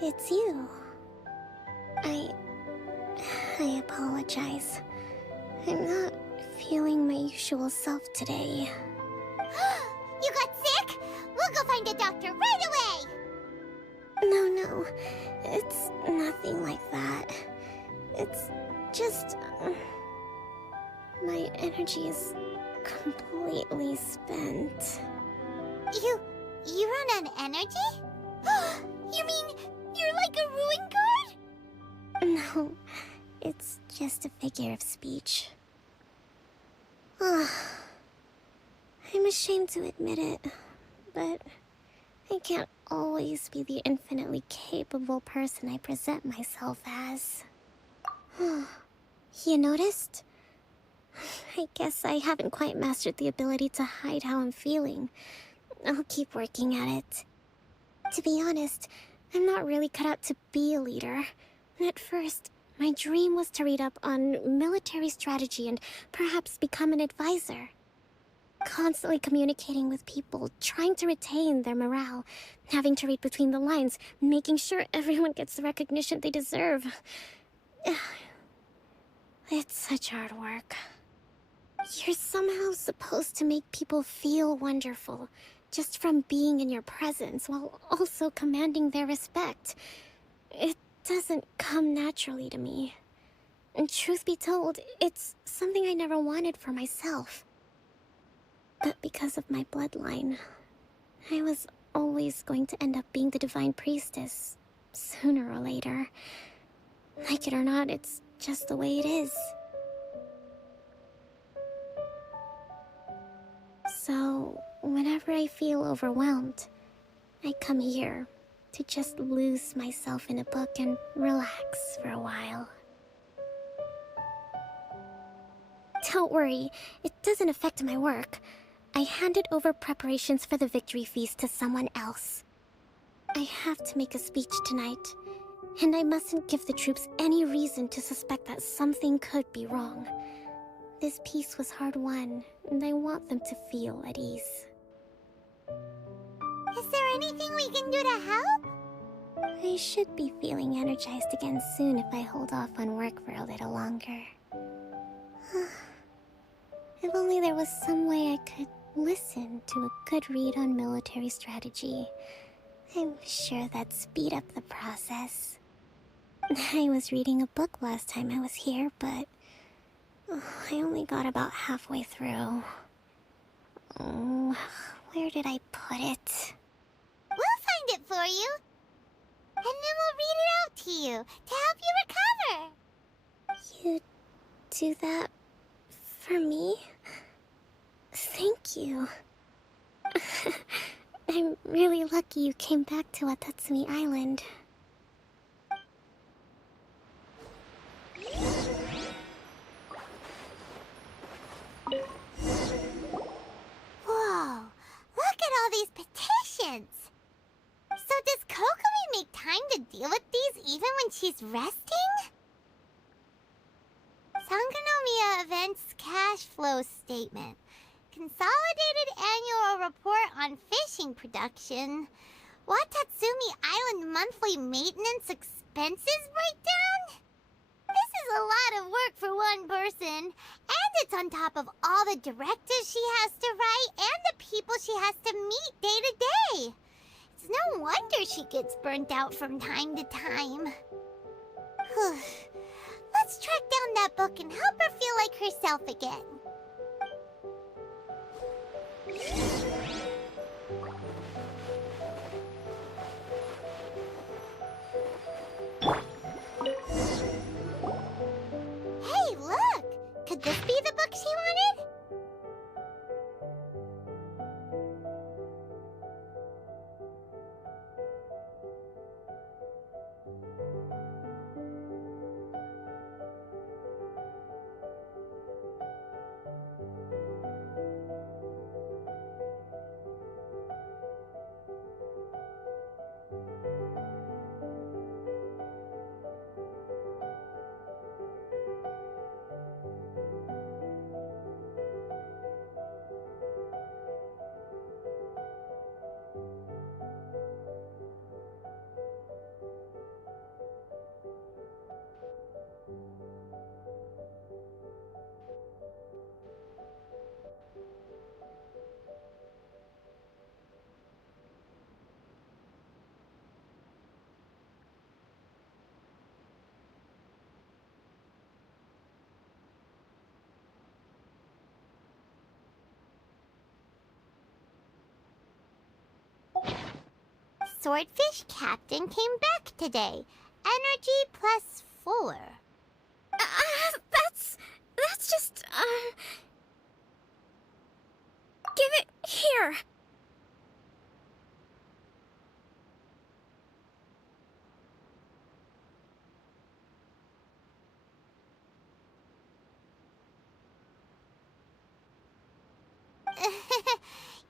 It's you. I apologize. I'm not feeling my usual self today. You got sick? We'll go find a doctor right away! No. It's nothing like that. It's just... my energy is completely spent. You run on energy? You mean you're like a ruin guard? No, it's just a figure of speech. I'm ashamed to admit it, but I can't always be the infinitely capable person I present myself as. You noticed? I guess I haven't quite mastered the ability to hide how I'm feeling. I'll keep working at it. To be honest, I'm not really cut out to be a leader. At first, my dream was to read up on military strategy and perhaps become an advisor. Constantly communicating with people, trying to retain their morale, having to read between the lines, making sure everyone gets the recognition they deserve. It's such hard work. You're somehow supposed to make people feel wonderful, just from being in your presence, while also commanding their respect. It doesn't come naturally to me. And truth be told, it's something I never wanted for myself. But because of my bloodline, I was always going to end up being the Divine Priestess, sooner or later. Like it or not, it's just the way it is. So, whenever I feel overwhelmed, I come here to just lose myself in a book and relax for a while. Don't worry, it doesn't affect my work. I handed over preparations for the victory feast to someone else. I have to make a speech tonight, and I mustn't give the troops any reason to suspect that something could be wrong. This peace was hard-won, and I want them to feel at ease. Is there anything we can do to help? I should be feeling energized again soon if I hold off on work for a little longer. If only there was some way I could listen to a good read on military strategy. I'm sure that'd speed up the process. I was reading a book last time I was here, but I only got about halfway through. Where did I put it? We'll find it for you. And then we'll read it out to you to help you recover. You do that for me? Thank you. I'm really lucky you came back to Watatsumi Island. Whoa, look at all these petitions. So does Kokomi make time to deal with these even when she's resting? Sangonomiya Events Cash Flow Statement. Consolidated Annual Report on Fishing Production. Watatsumi Island Monthly Maintenance Expenses Breakdown? This is a lot of work for one person, and it's on top of all the directives she has to write and the people she has to meet day to day. It's no wonder she gets burnt out from time to time. Let's track down that book and help her feel like herself again. Hey, look! Could this be the book she wanted? swordfish captain came back today. Energy +4. That's just, Give it here.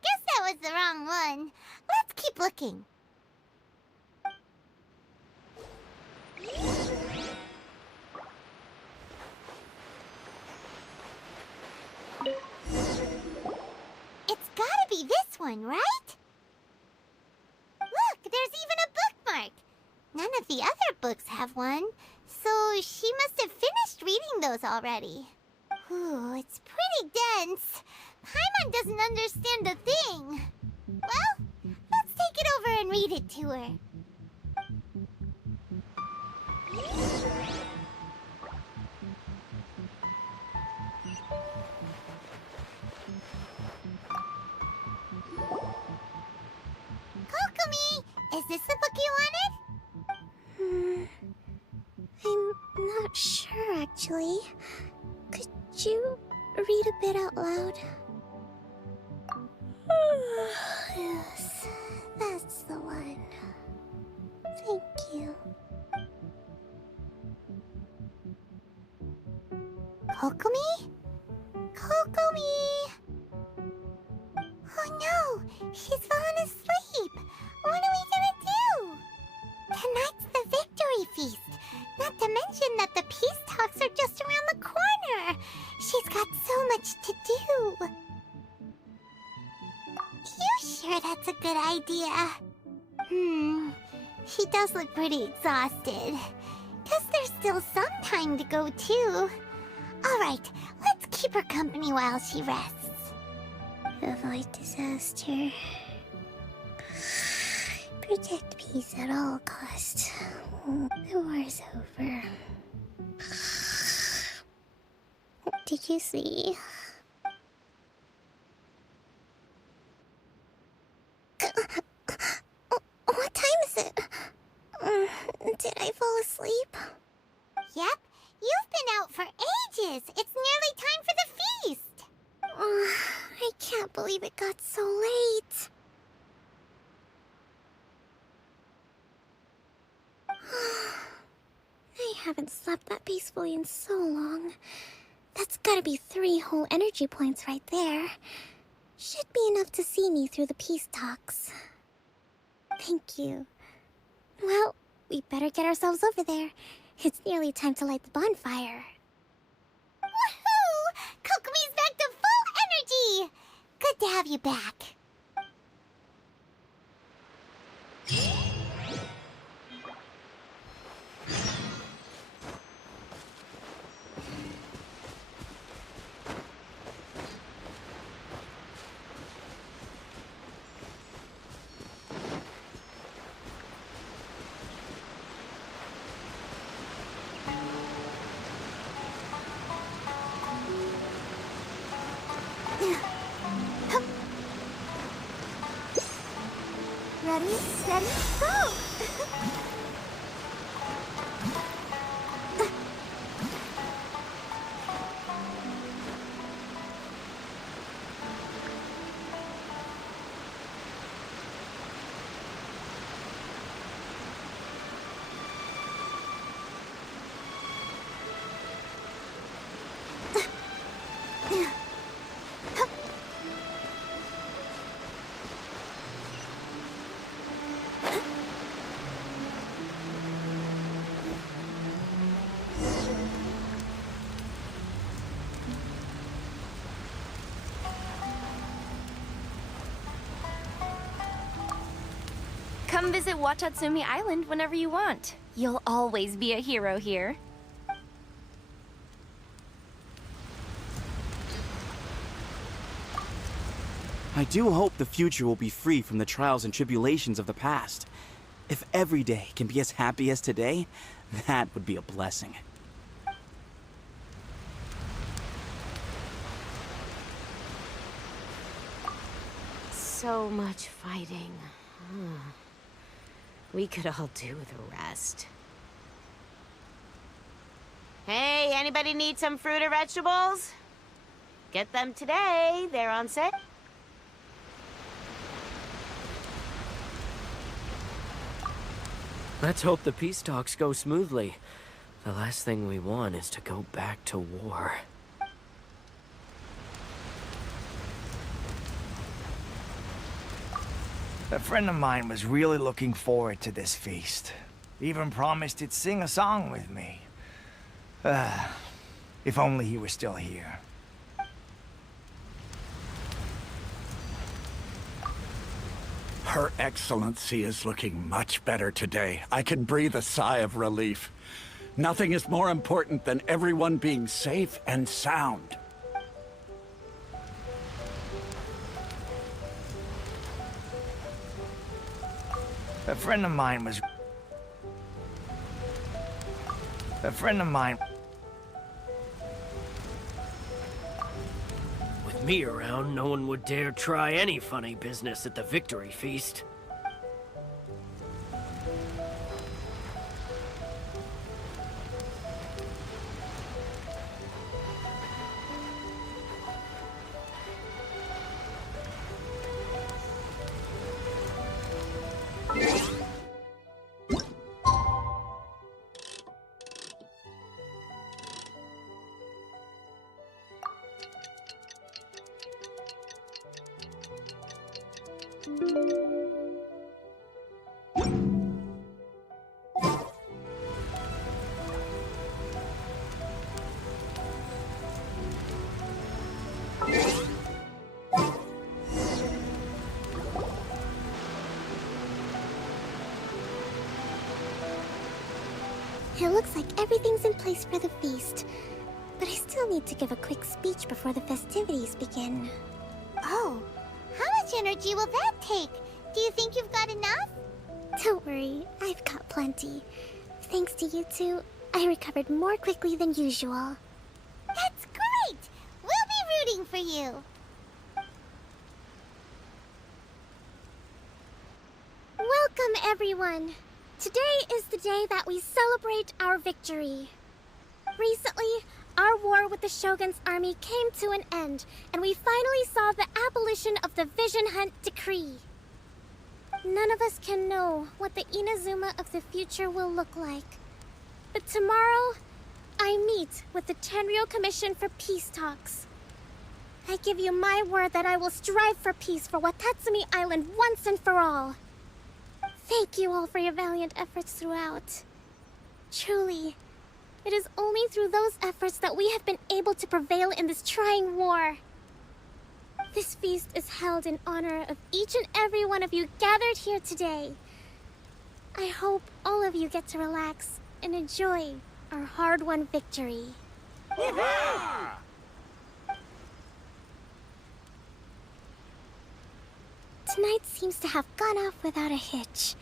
Guess that was the wrong one. Let's keep looking. It's gotta be this one, right? Look, there's even a bookmark. None of the other books have one, so she must have finished reading those already. Ooh, it's pretty dense. Paimon doesn't understand a thing. Well, let's take it over and read it to her. Kokomi, is this the book you wanted? I'm not sure, actually. Could you read a bit out loud? Yes, that's the one. Thank you. Kokomi? Kokomi! Oh no! She's fallen asleep! What are we gonna do? Tonight's the victory feast! Not to mention that the peace talks are just around the corner! She's got so much to do! You sure that's a good idea? She does look pretty exhausted. Guess there's still some time to go too. Alright, let's keep her company while she rests. Avoid disaster. Protect peace at all costs. The war's over. Did you see? What time is it? Did I fall asleep? Yep, you've been out for ages. It's nearly time for the feast. I can't believe it got so late. I haven't slept that peacefully in so long. That's gotta be 3 whole energy points right there. Should be enough to see me through the peace talks. Thank you. Well, we better get ourselves over there. It's nearly time to light the bonfire. Woohoo! Kokomi's back to full energy! Good to have you back. Ready, steady, go! Come visit Watatsumi Island whenever you want. You'll always be a hero here. I do hope the future will be free from the trials and tribulations of the past. If every day can be as happy as today, that would be a blessing. So much fighting. We could all do with a rest. Hey, anybody need some fruit or vegetables? Get them today. They're on sale. Let's hope the peace talks go smoothly. The last thing we want is to go back to war. A friend of mine was really looking forward to this feast. Even promised he'd sing a song with me. If only he were still here. Her Excellency is looking much better today. I can breathe a sigh of relief. Nothing is more important than everyone being safe and sound. A friend of mine was... With me around, no one would dare try any funny business at the victory feast. It looks like everything's in place for the feast. But I still need to give a quick speech before the festivities begin. Oh, how much energy will that take? Do you think you've got enough? Don't worry, I've got plenty. Thanks to you two, I recovered more quickly than usual. That's great! We'll be rooting for you. Welcome, everyone! Today is the day that we celebrate our victory. Recently, our war with the Shogun's army came to an end, and we finally saw the abolition of the Vision Hunt Decree. None of us can know what the Inazuma of the future will look like. But tomorrow, I meet with the Tenryou Commission for Peace Talks. I give you my word that I will strive for peace for Watatsumi Island once and for all. Thank you all for your valiant efforts throughout. Truly, it is only through those efforts that we have been able to prevail in this trying war. This feast is held in honor of each and every one of you gathered here today. I hope all of you get to relax and enjoy our hard-won victory. Tonight seems to have gone off without a hitch.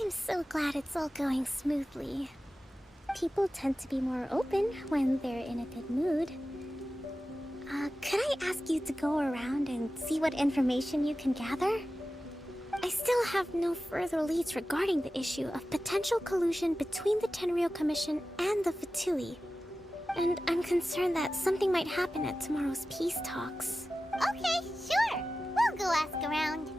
I'm so glad it's all going smoothly. People tend to be more open when they're in a good mood. Could I ask you to go around and see what information you can gather? I still have no further leads regarding the issue of potential collusion between the Tenryou Commission and the Fatui. And I'm concerned that something might happen at tomorrow's peace talks. Okay, sure. We'll go ask around.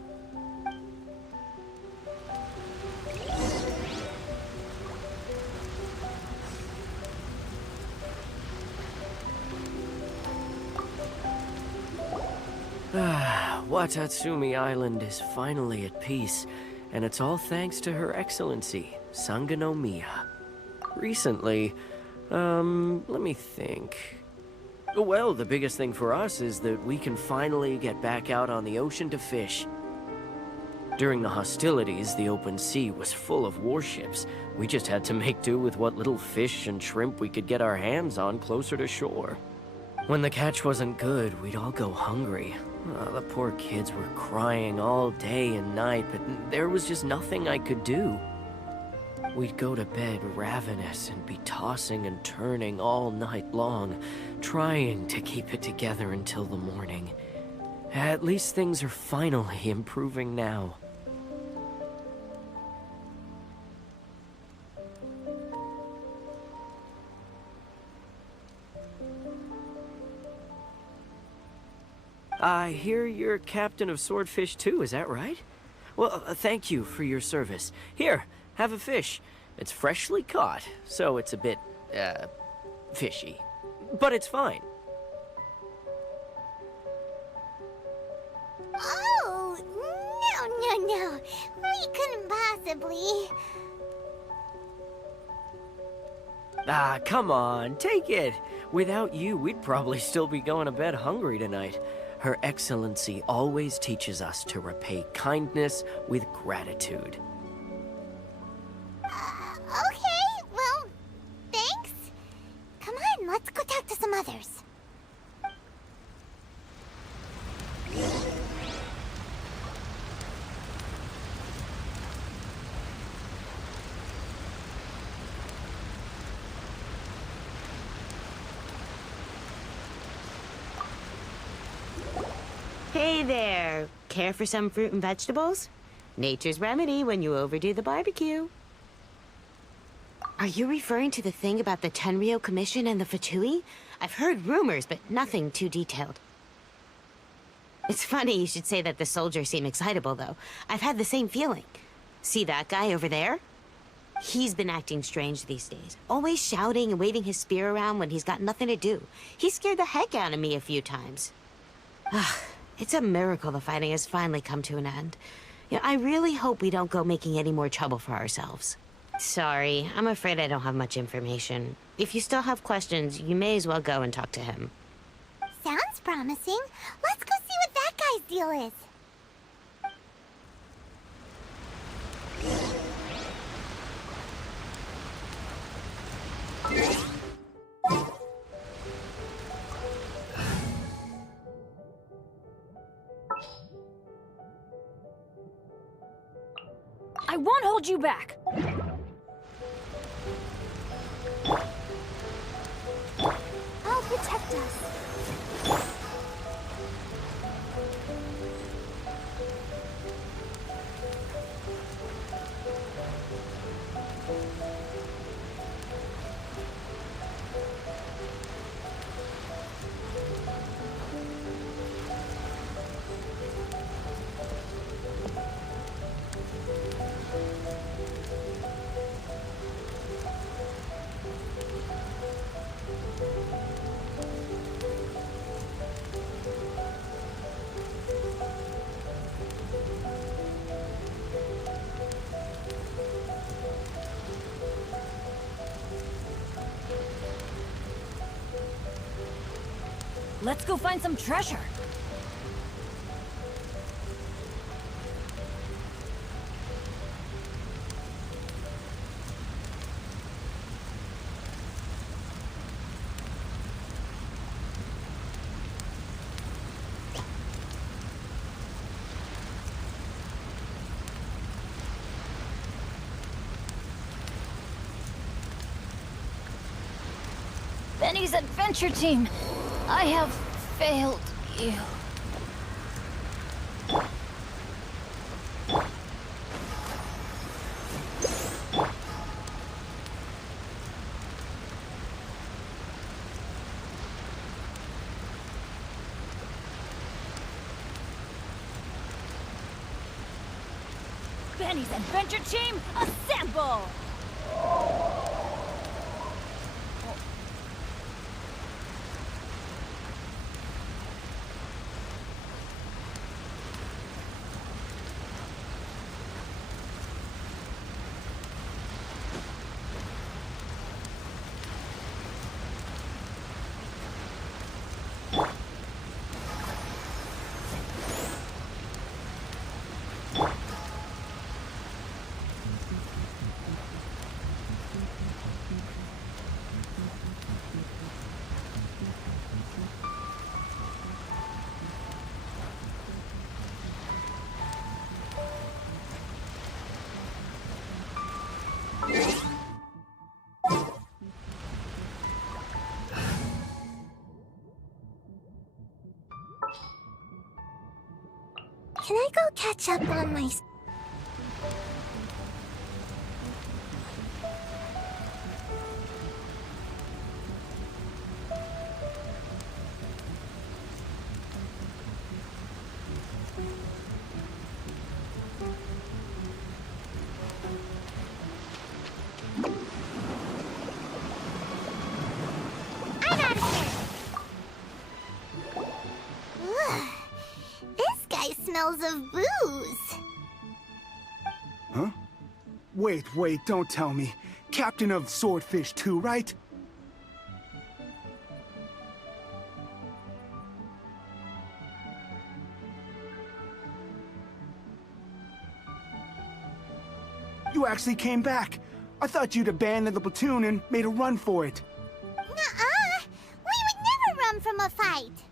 Watatsumi Island is finally at peace, and it's all thanks to Her Excellency, Sangonomiya. Recently, let me think. Well, the biggest thing for us is that we can finally get back out on the ocean to fish. During the hostilities, the open sea was full of warships. We just had to make do with what little fish and shrimp we could get our hands on closer to shore. When the catch wasn't good, we'd all go hungry. The poor kids were crying all day and night, but there was just nothing I could do. We'd go to bed ravenous and be tossing and turning all night long, trying to keep it together until the morning. At least things are finally improving now. I hear you're captain of Swordfish too, is that right? Well, thank you for your service. Here, have a fish. It's freshly caught, so it's a bit, fishy. But it's fine. Oh, no. We couldn't possibly. Ah, come on, take it. Without you, we'd probably still be going to bed hungry tonight. Her Excellency always teaches us to repay kindness with gratitude. Okay, well, thanks. Come on, let's go talk to some others. Hey there! Care for some fruit and vegetables? Nature's remedy when you overdo the barbecue. Are you referring to the thing about the Tenryou Commission and the Fatui? I've heard rumors, but nothing too detailed. It's funny you should say that the soldiers seem excitable, though. I've had the same feeling. See that guy over there? He's been acting strange these days. Always shouting and waving his spear around when he's got nothing to do. He scared the heck out of me a few times. It's a miracle the fighting has finally come to an end. Yeah, I really hope we don't go making any more trouble for ourselves. Sorry, I'm afraid I don't have much information. If you still have questions, you may as well go and talk to him. Sounds promising. Let's go see what that guy's deal is. I won't hold you back. I'll protect us. Let's go find some treasure. Benny's adventure team. I have failed you. Benny's adventure team, assemble! Can I go catch up on my... smells of booze. Huh? Wait, don't tell me. Captain of Swordfish too, right? You actually came back. I thought you'd abandoned the platoon and made a run for it. Nuh-uh. We would never run from a fight.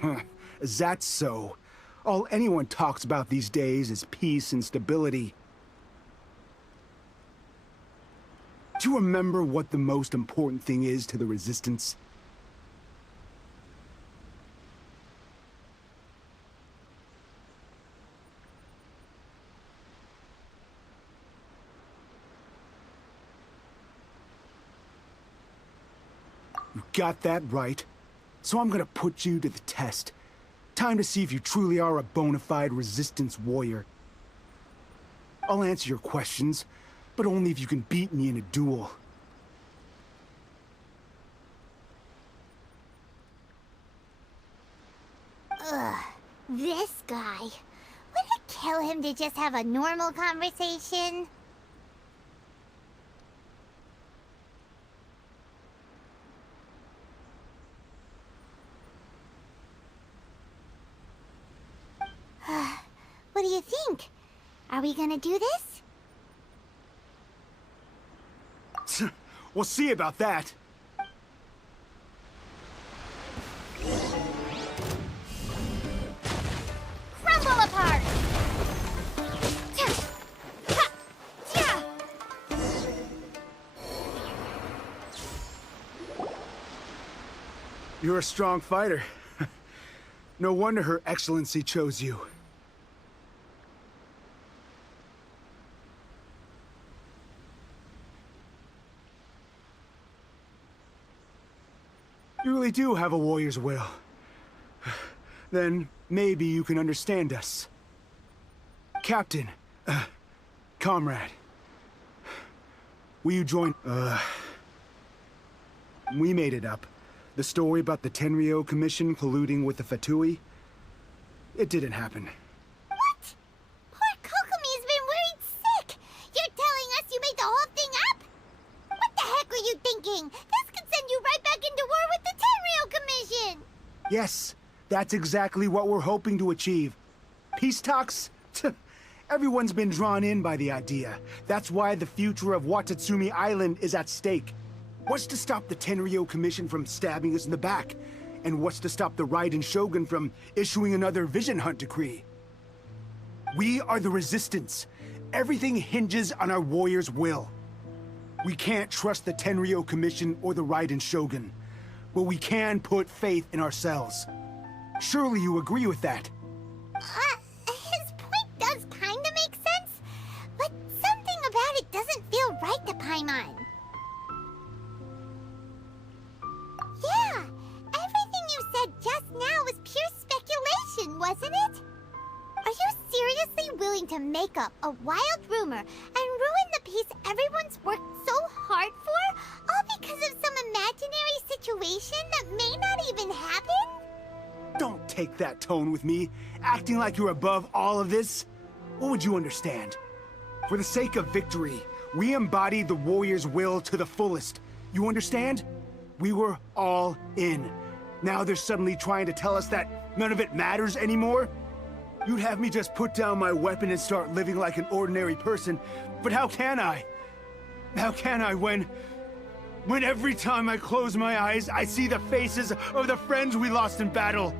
Huh. Is that so? All anyone talks about these days is peace and stability. Do you remember what the most important thing is to the Resistance? You got that right. So I'm gonna put you to the test. Time to see if you truly are a bona fide Resistance warrior. I'll answer your questions, but only if you can beat me in a duel. Ugh, this guy. Would it kill him to just have a normal conversation? What do you think? Are we gonna do this? We'll see about that. Crumble apart! You're a strong fighter. No wonder Her Excellency chose you. You really do have a warrior's will. Then maybe you can understand us. Captain, comrade, will you join? We made it up. The story about the Tenryou Commission colluding with the Fatui? It didn't happen. What? Poor Kokomi's been worried sick. You're telling us you made the whole thing up? What the heck were you thinking? This could send you right back into war with the Tenryou Commission! Yes, that's exactly what we're hoping to achieve. Peace talks? Everyone's been drawn in by the idea. That's why the future of Watatsumi Island is at stake. What's to stop the Tenryou Commission from stabbing us in the back? And what's to stop the Raiden Shogun from issuing another Vision Hunt decree? We are the Resistance. Everything hinges on our warrior's will. We can't trust the Tenryou Commission or the Raiden Shogun, but we can put faith in ourselves. Surely you agree with that? His point does kinda make sense, but something about it doesn't feel right to Paimon. Yeah, everything you said just now was pure speculation, wasn't it? Are you seriously willing to make up a wild rumor and ruin the peace everyone's worked so hard for, all because of some imaginary situation that may not even happen? Don't take that tone with me, acting like you're above all of this. What would you understand? For the sake of victory, we embodied the warrior's will to the fullest. You understand? We were all in. Now they're suddenly trying to tell us that none of it matters anymore? You'd have me just put down my weapon and start living like an ordinary person, but how can I? How can I when every time I close my eyes, I see the faces of the friends we lost in battle?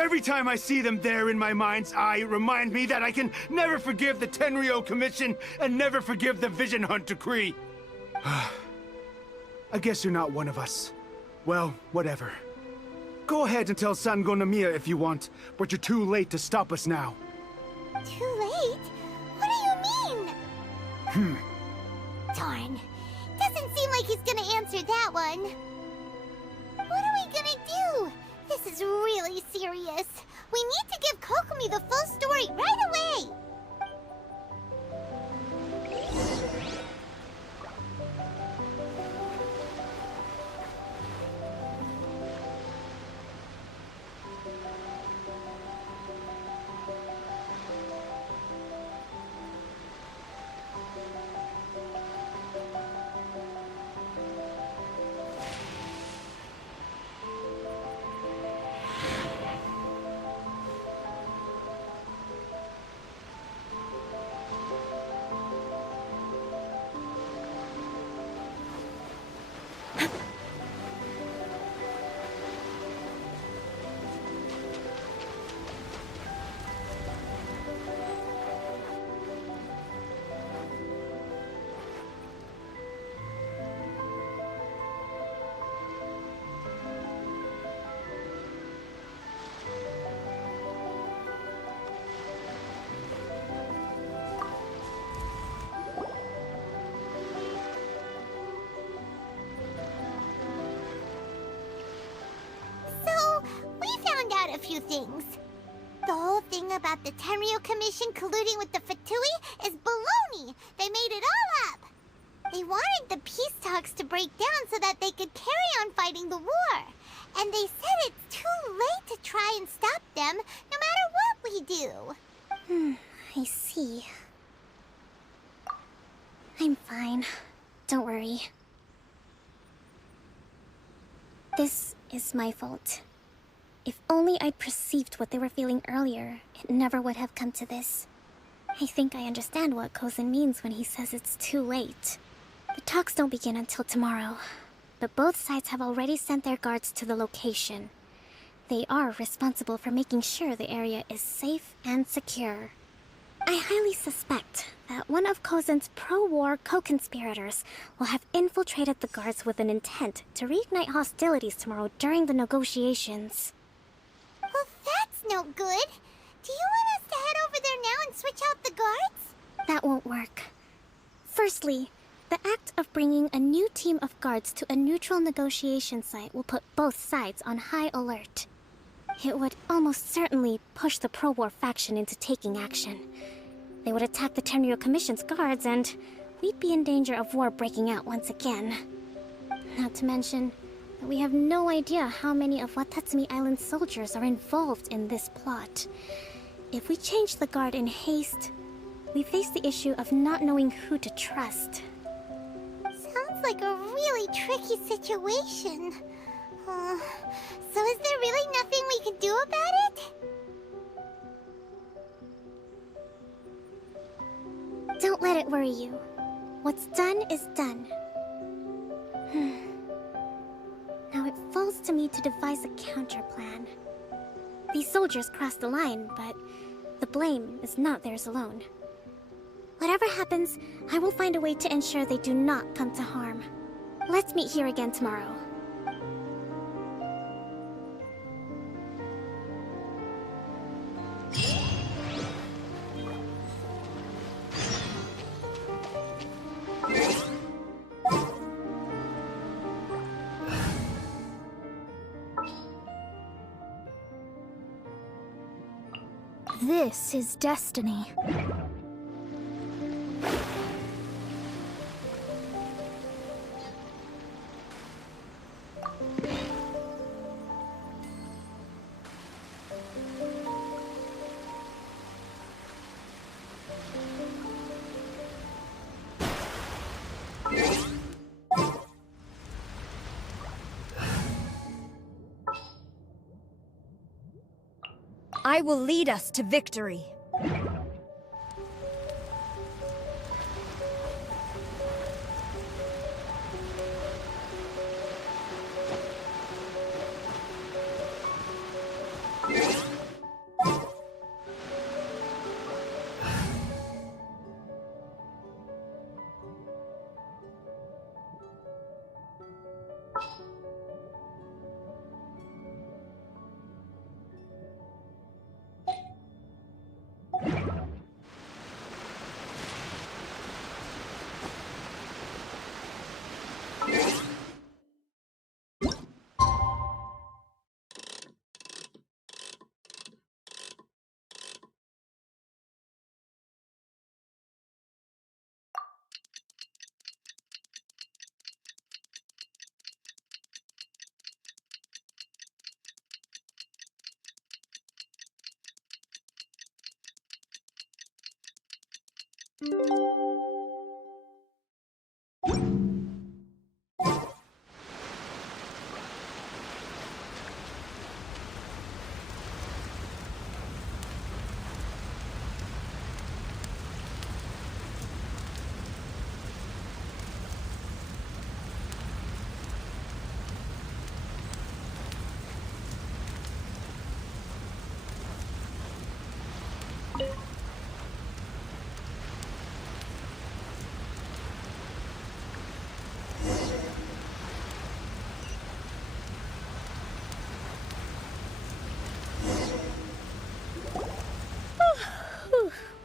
Every time I see them there in my mind's eye, it reminds me that I can never forgive the Tenryou Commission and never forgive the Vision Hunt decree. I guess you're not one of us. Well, whatever. Go ahead and tell Sangonomiya if you want, but you're too late to stop us now. Too late? What do you mean? Darn. Doesn't seem like he's gonna answer that one. What are we gonna do? This is really serious. We need to give Kokomi the full story right away! a few things. The whole thing about the Tenryu Commission colluding with the Fatui is baloney! They made it all up! They wanted the peace talks to break down so that they could carry on fighting the war. And they said it's too late to try and stop them, no matter what we do. I see. I'm fine. Don't worry. This is my fault. If only I'd perceived what they were feeling earlier, it never would have come to this. I think I understand what Kozin means when he says it's too late. The talks don't begin until tomorrow, but both sides have already sent their guards to the location. They are responsible for making sure the area is safe and secure. I highly suspect that one of Kozin's pro-war co-conspirators will have infiltrated the guards with an intent to reignite hostilities tomorrow during the negotiations. Well, that's no good. Do you want us to head over there now and switch out the guards? That won't work. Firstly, the act of bringing a new team of guards to a neutral negotiation site will put both sides on high alert. It would almost certainly push the pro-war faction into taking action. They would attack the Tenryu Commission's guards, and we'd be in danger of war breaking out once again. Not to mention that we have no idea how many of Watatsumi Island's soldiers are involved in this plot. If we change the guard in haste, we face the issue of not knowing who to trust. Sounds like a really tricky situation. So is there really nothing we can do about it? Don't let it worry you. What's done is done. Now it falls to me to devise a counter-plan. These soldiers crossed the line, but the blame is not theirs alone. Whatever happens, I will find a way to ensure they do not come to harm. Let's meet here again tomorrow. This is destiny. I will lead us to victory.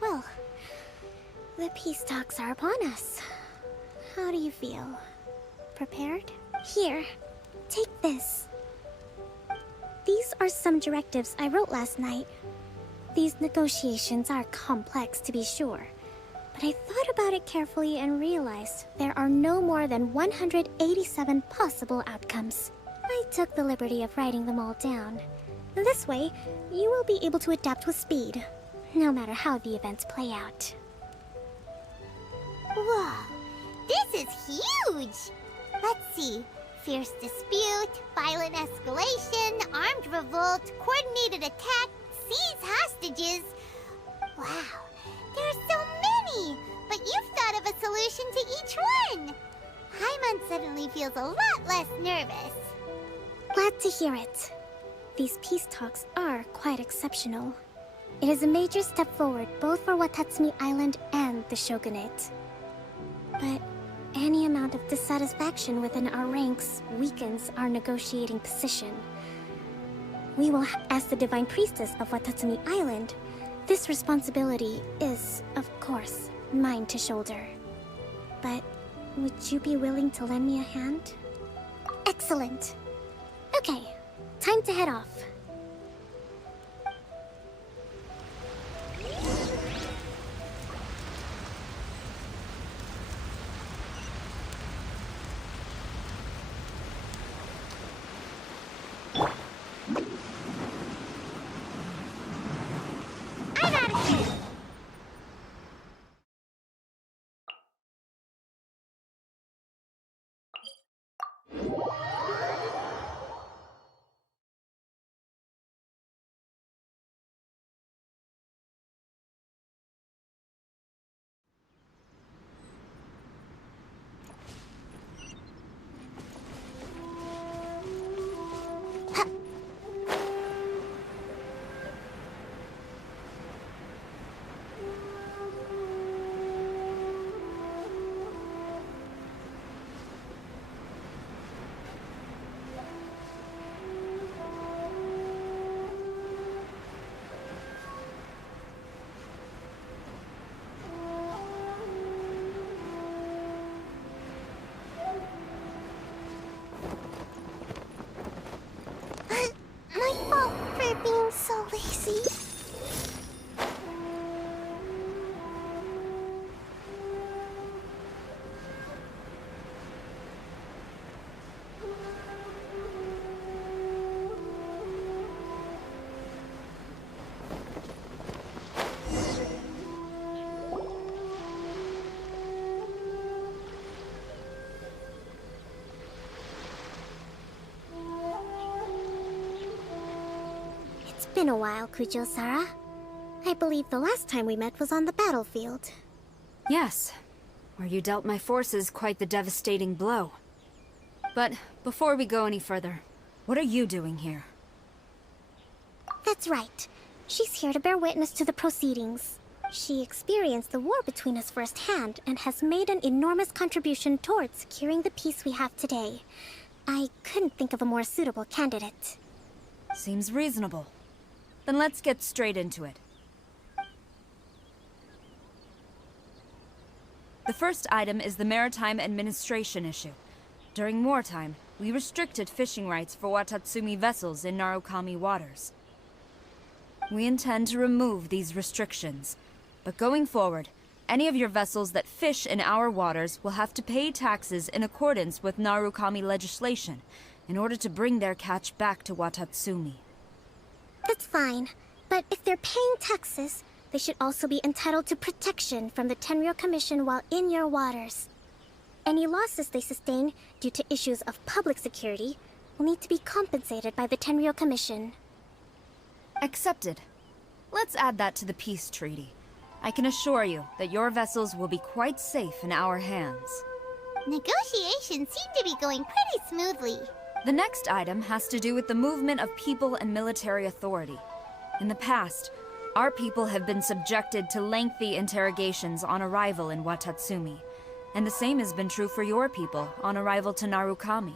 Well, the peace talks are upon us. How do you feel? Prepared? Here, take this. These are some directives I wrote last night. These negotiations are complex, to be sure, but I thought about it carefully and realized there are no more than 187 possible outcomes. I took the liberty of writing them all down. This way, you will be able to adapt with speed, no matter how the events play out. Whoa, this is huge! Let's see. Fierce dispute, violent escalation, armed revolt, coordinated attack, seize hostages. Wow, there are so many! But you've thought of a solution to each one! Paimon suddenly feels a lot less nervous. Glad to hear it. These peace talks are quite exceptional. It is a major step forward both for Watatsumi Island and the Shogunate. But any amount of dissatisfaction within our ranks weakens our negotiating position. We will, as the Divine Priestess of Watatsumi Island, this responsibility is, of course, mine to shoulder. But would you be willing to lend me a hand? Excellent. Okay, time to head off. I'm out of here! My fault for being so lazy. It's been a while, Kujo-Sara. I believe the last time we met was on the battlefield. Yes, where you dealt my forces quite the devastating blow. But before we go any further, what are you doing here? That's right. She's here to bear witness to the proceedings. She experienced the war between us firsthand and has made an enormous contribution towards securing the peace we have today. I couldn't think of a more suitable candidate. Seems reasonable. Then let's get straight into it. The first item is the maritime administration issue. During wartime, we restricted fishing rights for Watatsumi vessels in Narukami waters. We intend to remove these restrictions, but going forward, any of your vessels that fish in our waters will have to pay taxes in accordance with Narukami legislation in order to bring their catch back to Watatsumi. That's fine, but if they're paying taxes, they should also be entitled to protection from the Tenryou Commission while in your waters. Any losses they sustain due to issues of public security will need to be compensated by the Tenryou Commission. Accepted. Let's add that to the peace treaty. I can assure you that your vessels will be quite safe in our hands. Negotiations seem to be going pretty smoothly. The next item has to do with the movement of people and military authority. In the past, our people have been subjected to lengthy interrogations on arrival in Watatsumi, and the same has been true for your people on arrival to Narukami.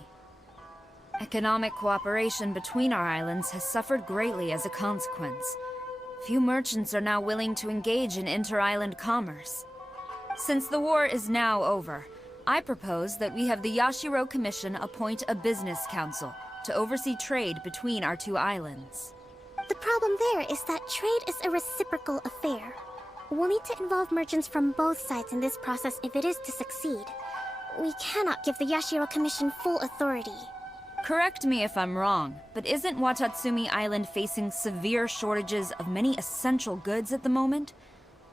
Economic cooperation between our islands has suffered greatly as a consequence. Few merchants are now willing to engage in inter-island commerce. Since the war is now over, I propose that we have the Yashiro Commission appoint a business council to oversee trade between our two islands. The problem there is that trade is a reciprocal affair. We'll need to involve merchants from both sides in this process if it is to succeed. We cannot give the Yashiro Commission full authority. Correct me if I'm wrong, but isn't Watatsumi Island facing severe shortages of many essential goods at the moment?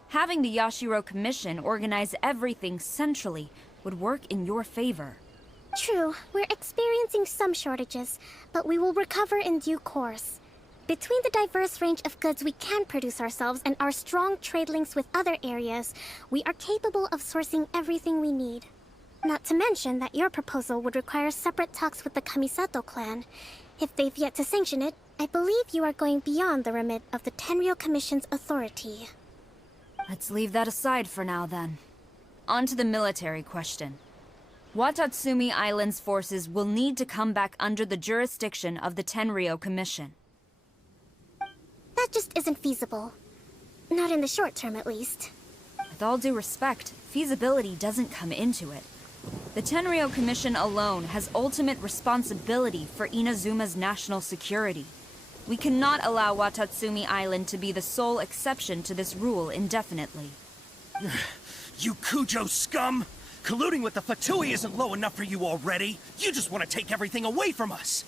Having the Yashiro Commission organize everything centrally would work in your favor. True, we're experiencing some shortages, but we will recover in due course. Between the diverse range of goods we can produce ourselves and our strong trade links with other areas, we are capable of sourcing everything we need. Not to mention that your proposal would require separate talks with the Kamisato clan. If they've yet to sanction it, I believe you are going beyond the remit of the Tenryou Commission's authority. Let's leave that aside for now, then. On to the military question. Watatsumi Island's forces will need to come back under the jurisdiction of the Tenryou Commission. That just isn't feasible. Not in the short term, at least. With all due respect, feasibility doesn't come into it. The Tenryou Commission alone has ultimate responsibility for Inazuma's national security. We cannot allow Watatsumi Island to be the sole exception to this rule indefinitely. You Kujo scum! Colluding with the Fatui isn't low enough for you already. You just want to take everything away from us.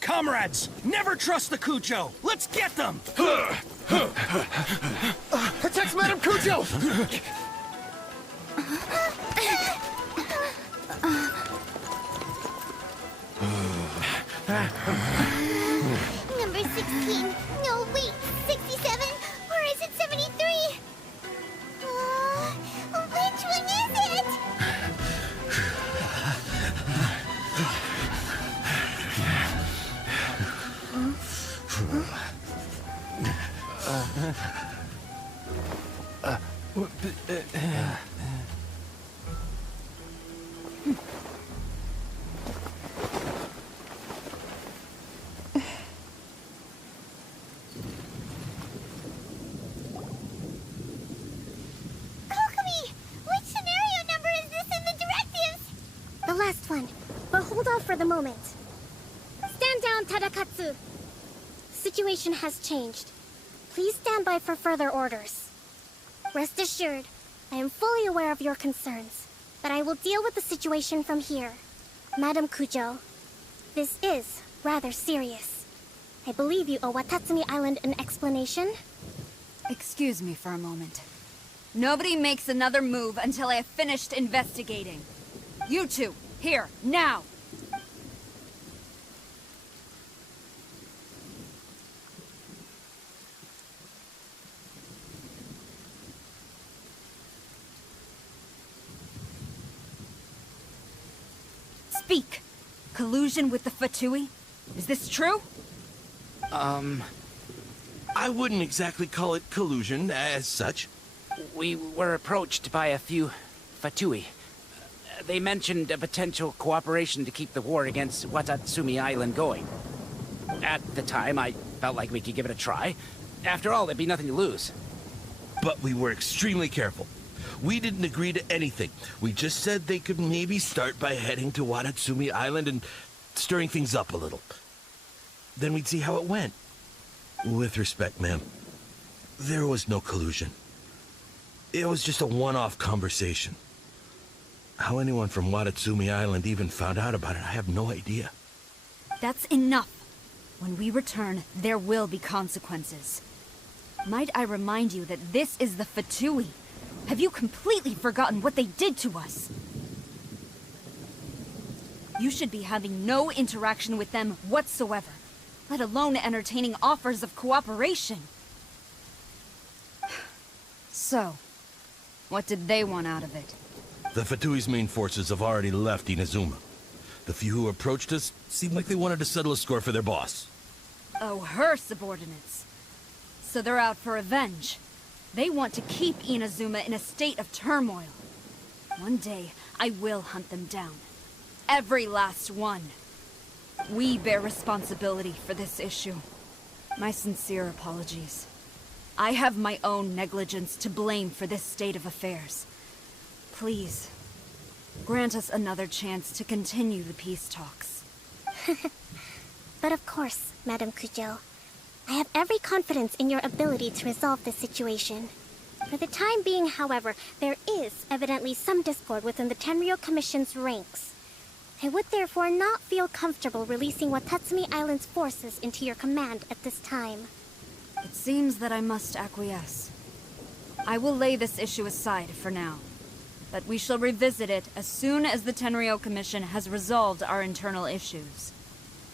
Comrades, never trust the Kujo. Let's get them! Protect Madame Kujo! Number 16. No, wait. 67? Or is it 73? Which one is it? The last one, but hold off for the moment. Stand down, Tadakatsu! Situation has changed. Please stand by for further orders. Rest assured, I am fully aware of your concerns, but I will deal with the situation from here. Madam Kujo, this is rather serious. I believe you owe Watatsumi Island an explanation. Excuse me for a moment. Nobody makes another move until I have finished investigating. You two, here, now! Speak! Collusion with the Fatui? Is this true? I wouldn't exactly call it collusion as such. We were approached by a few Fatui. They mentioned a potential cooperation to keep the war against Watatsumi Island going. At the time, I felt like we could give it a try. After all, there'd be nothing to lose. But we were extremely careful. We didn't agree to anything. We just said they could maybe start by heading to Watatsumi Island and stirring things up a little. Then we'd see how it went. With respect, ma'am, there was no collusion. It was just a one-off conversation. How anyone from Watatsumi Island even found out about it, I have no idea. That's enough. When we return, there will be consequences. Might I remind you that this is the Fatui? Have you completely forgotten what they did to us? You should be having no interaction with them whatsoever, let alone entertaining offers of cooperation. So, what did they want out of it? The Fatui's main forces have already left Inazuma. The few who approached us seemed like they wanted to settle a score for their boss. Oh, her subordinates. So they're out for revenge. They want to keep Inazuma in a state of turmoil. One day, I will hunt them down. Every last one. We bear responsibility for this issue. My sincere apologies. I have my own negligence to blame for this state of affairs. Please, Grant us another chance to continue the peace talks. But of course, Madame Kujo. I have every confidence in your ability to resolve this situation. For the time being, however, there is evidently some discord within the Tenryou Commission's ranks. I would therefore not feel comfortable releasing Watatsumi Island's forces into your command at this time. It seems that I must acquiesce. I will lay this issue aside for now, but we shall revisit it as soon as the Tenryou Commission has resolved our internal issues.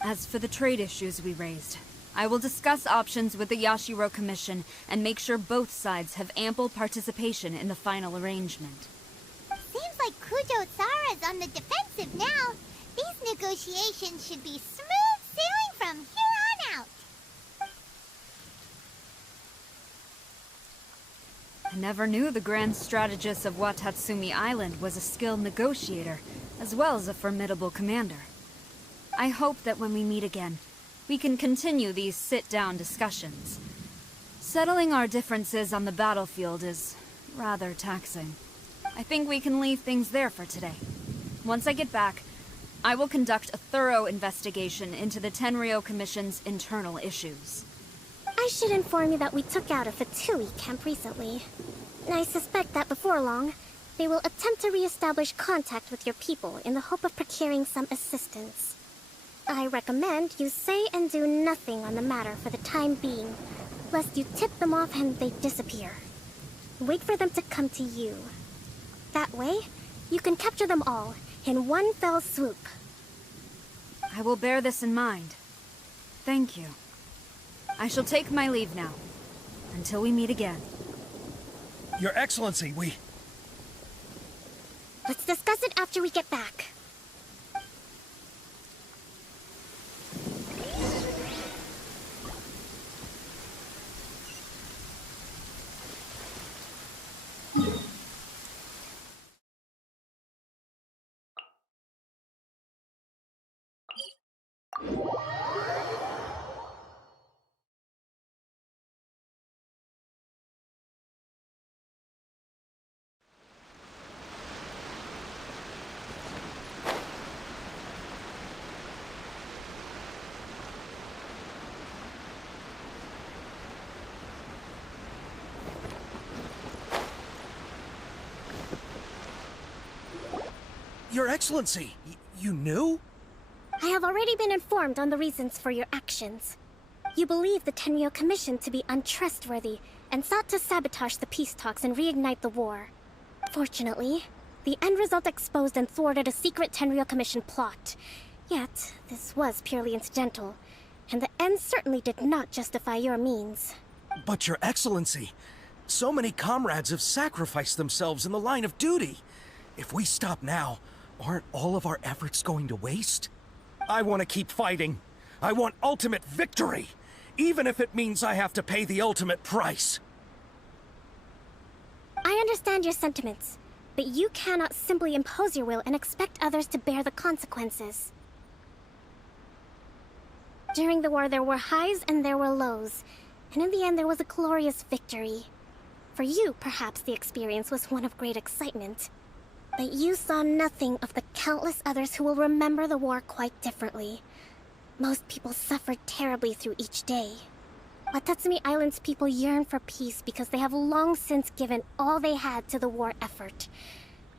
As for the trade issues we raised, I will discuss options with the Yashiro Commission and make sure both sides have ample participation in the final arrangement. Seems like Kujo-sara's on the defensive now. These negotiations should be smooth sailing from here on out. I never knew the grand strategist of Watatsumi Island was a skilled negotiator, as well as a formidable commander. I hope that when we meet again, we can continue these sit-down discussions. Settling our differences on the battlefield is rather taxing. I think we can leave things there for today. Once I get back, I will conduct a thorough investigation into the Tenryou Commission's internal issues. I should inform you that we took out a Fatui camp recently. I suspect that before long, they will attempt to re-establish contact with your people in the hope of procuring some assistance. I recommend you say and do nothing on the matter for the time being, lest you tip them off and they disappear. Wait for them to come to you. That way, you can capture them all in one fell swoop. I will bear this in mind. Thank you. I shall take my leave now. Until we meet again. Your Excellency, Let's discuss it after we get back. Your Excellency, you knew? I have already been informed on the reasons for your actions. You believe the Tenryou Commission to be untrustworthy and sought to sabotage the peace talks and reignite the war. Fortunately, the end result exposed and thwarted a secret Tenryou Commission plot. Yet, this was purely incidental, and the end certainly did not justify your means. But Your Excellency, so many comrades have sacrificed themselves in the line of duty. If we stop now, aren't all of our efforts going to waste? I want to keep fighting. I want ultimate victory, even if it means I have to pay the ultimate price. I understand your sentiments, but you cannot simply impose your will and expect others to bear the consequences. During the war, there were highs and there were lows, and in the end there was a glorious victory. For you, perhaps the experience was one of great excitement. But you saw nothing of the countless others who will remember the war quite differently. Most people suffered terribly through each day. Watatsumi Island's people yearn for peace because they have long since given all they had to the war effort.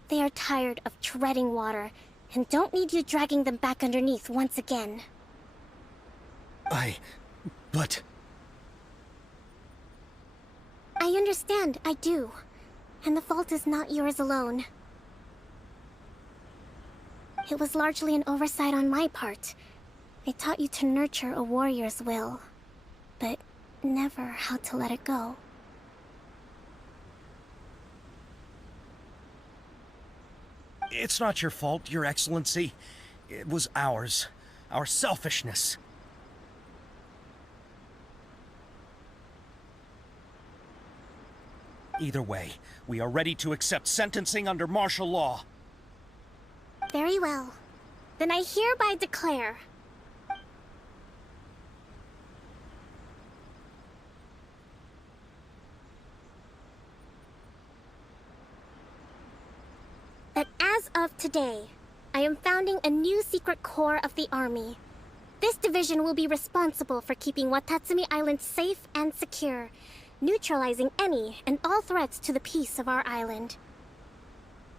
They are tired of treading water, and don't need you dragging them back underneath once again. But... I understand, I do. And the fault is not yours alone. It was largely an oversight on my part. I taught you to nurture a warrior's will, but never how to let it go. It's not your fault, Your Excellency. It was ours. Our selfishness. Either way, we are ready to accept sentencing under martial law. Very well. Then I hereby declare... that as As of today, I am founding a new secret corps of the army. This division will be responsible for keeping Watatsumi Island safe and secure, neutralizing any and all threats to the peace of our island.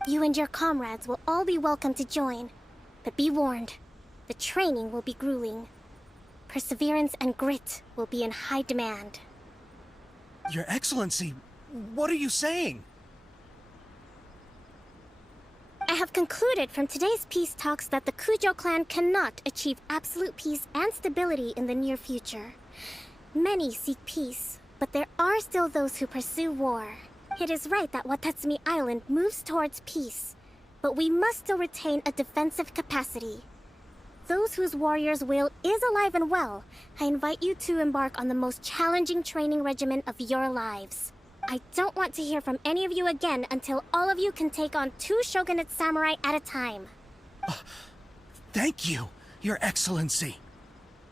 You and your comrades will all be welcome to join, but be warned, the training will be grueling. Perseverance and grit will be in high demand. Your Excellency, what are you saying? I have concluded from today's peace talks that the Kujo clan cannot achieve absolute peace and stability in the near future. Many seek peace, but there are still those who pursue war. It is right that Watatsumi Island moves towards peace, but we must still retain a defensive capacity. Those whose warrior's will is alive and well, I invite you to embark on the most challenging training regimen of your lives. I don't want to hear from any of you again until all of you can take on 2 shogunate samurai at a time. Thank you, Your Excellency.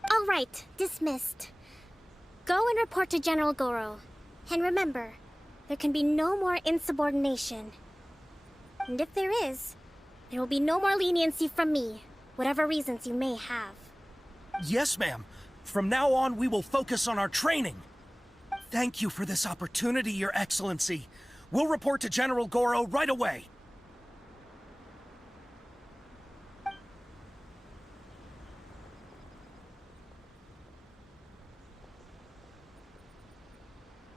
All right, dismissed. Go and report to General Goro. And remember, there can be no more insubordination. And if there is, there will be no more leniency from me, whatever reasons you may have. Yes, ma'am. From now on, we will focus on our training. Thank you for this opportunity, Your Excellency. We'll report to General Goro right away.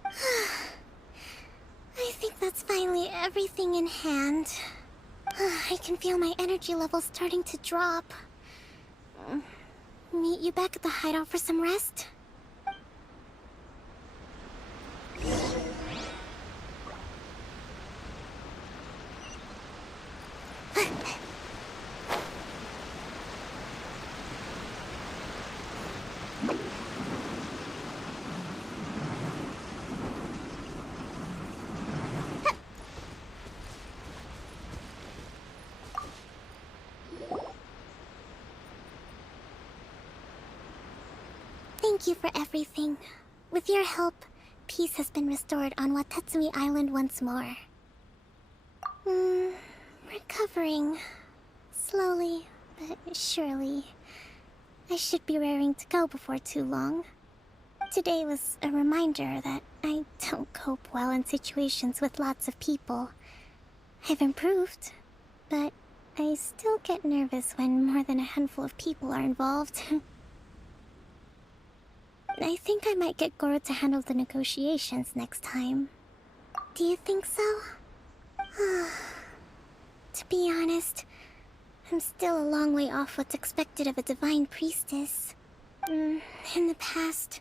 I think that's finally everything in hand. I can feel my energy levels starting to drop. Meet you back at the hideout for some rest? Thank you for everything. With your help, peace has been restored on Watatsumi Island once more. Recovering. Slowly, but surely. I should be raring to go before too long. Today was a reminder that I don't cope well in situations with lots of people. I've improved, but I still get nervous when more than a handful of people are involved. I think I might get Goro to handle the negotiations next time. Do you think so? To be honest, I'm still a long way off what's expected of a divine priestess. In the past,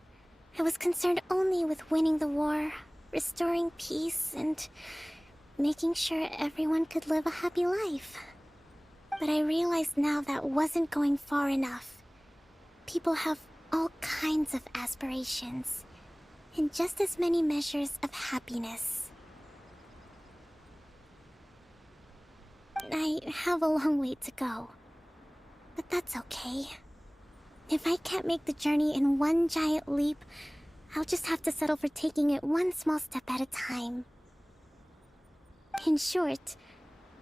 I was concerned only with winning the war, restoring peace, and making sure everyone could live a happy life. But I realize now that wasn't going far enough. People have all kinds of aspirations, and just as many measures of happiness. I have a long way to go, but that's okay. If I can't make the journey in one giant leap, I'll just have to settle for taking it one small step at a time. In short,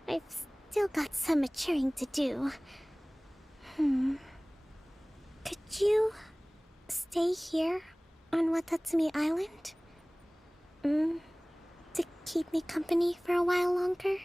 I've still got some maturing to do. Could you stay here on Watatsumi Island? To keep me company for a while longer?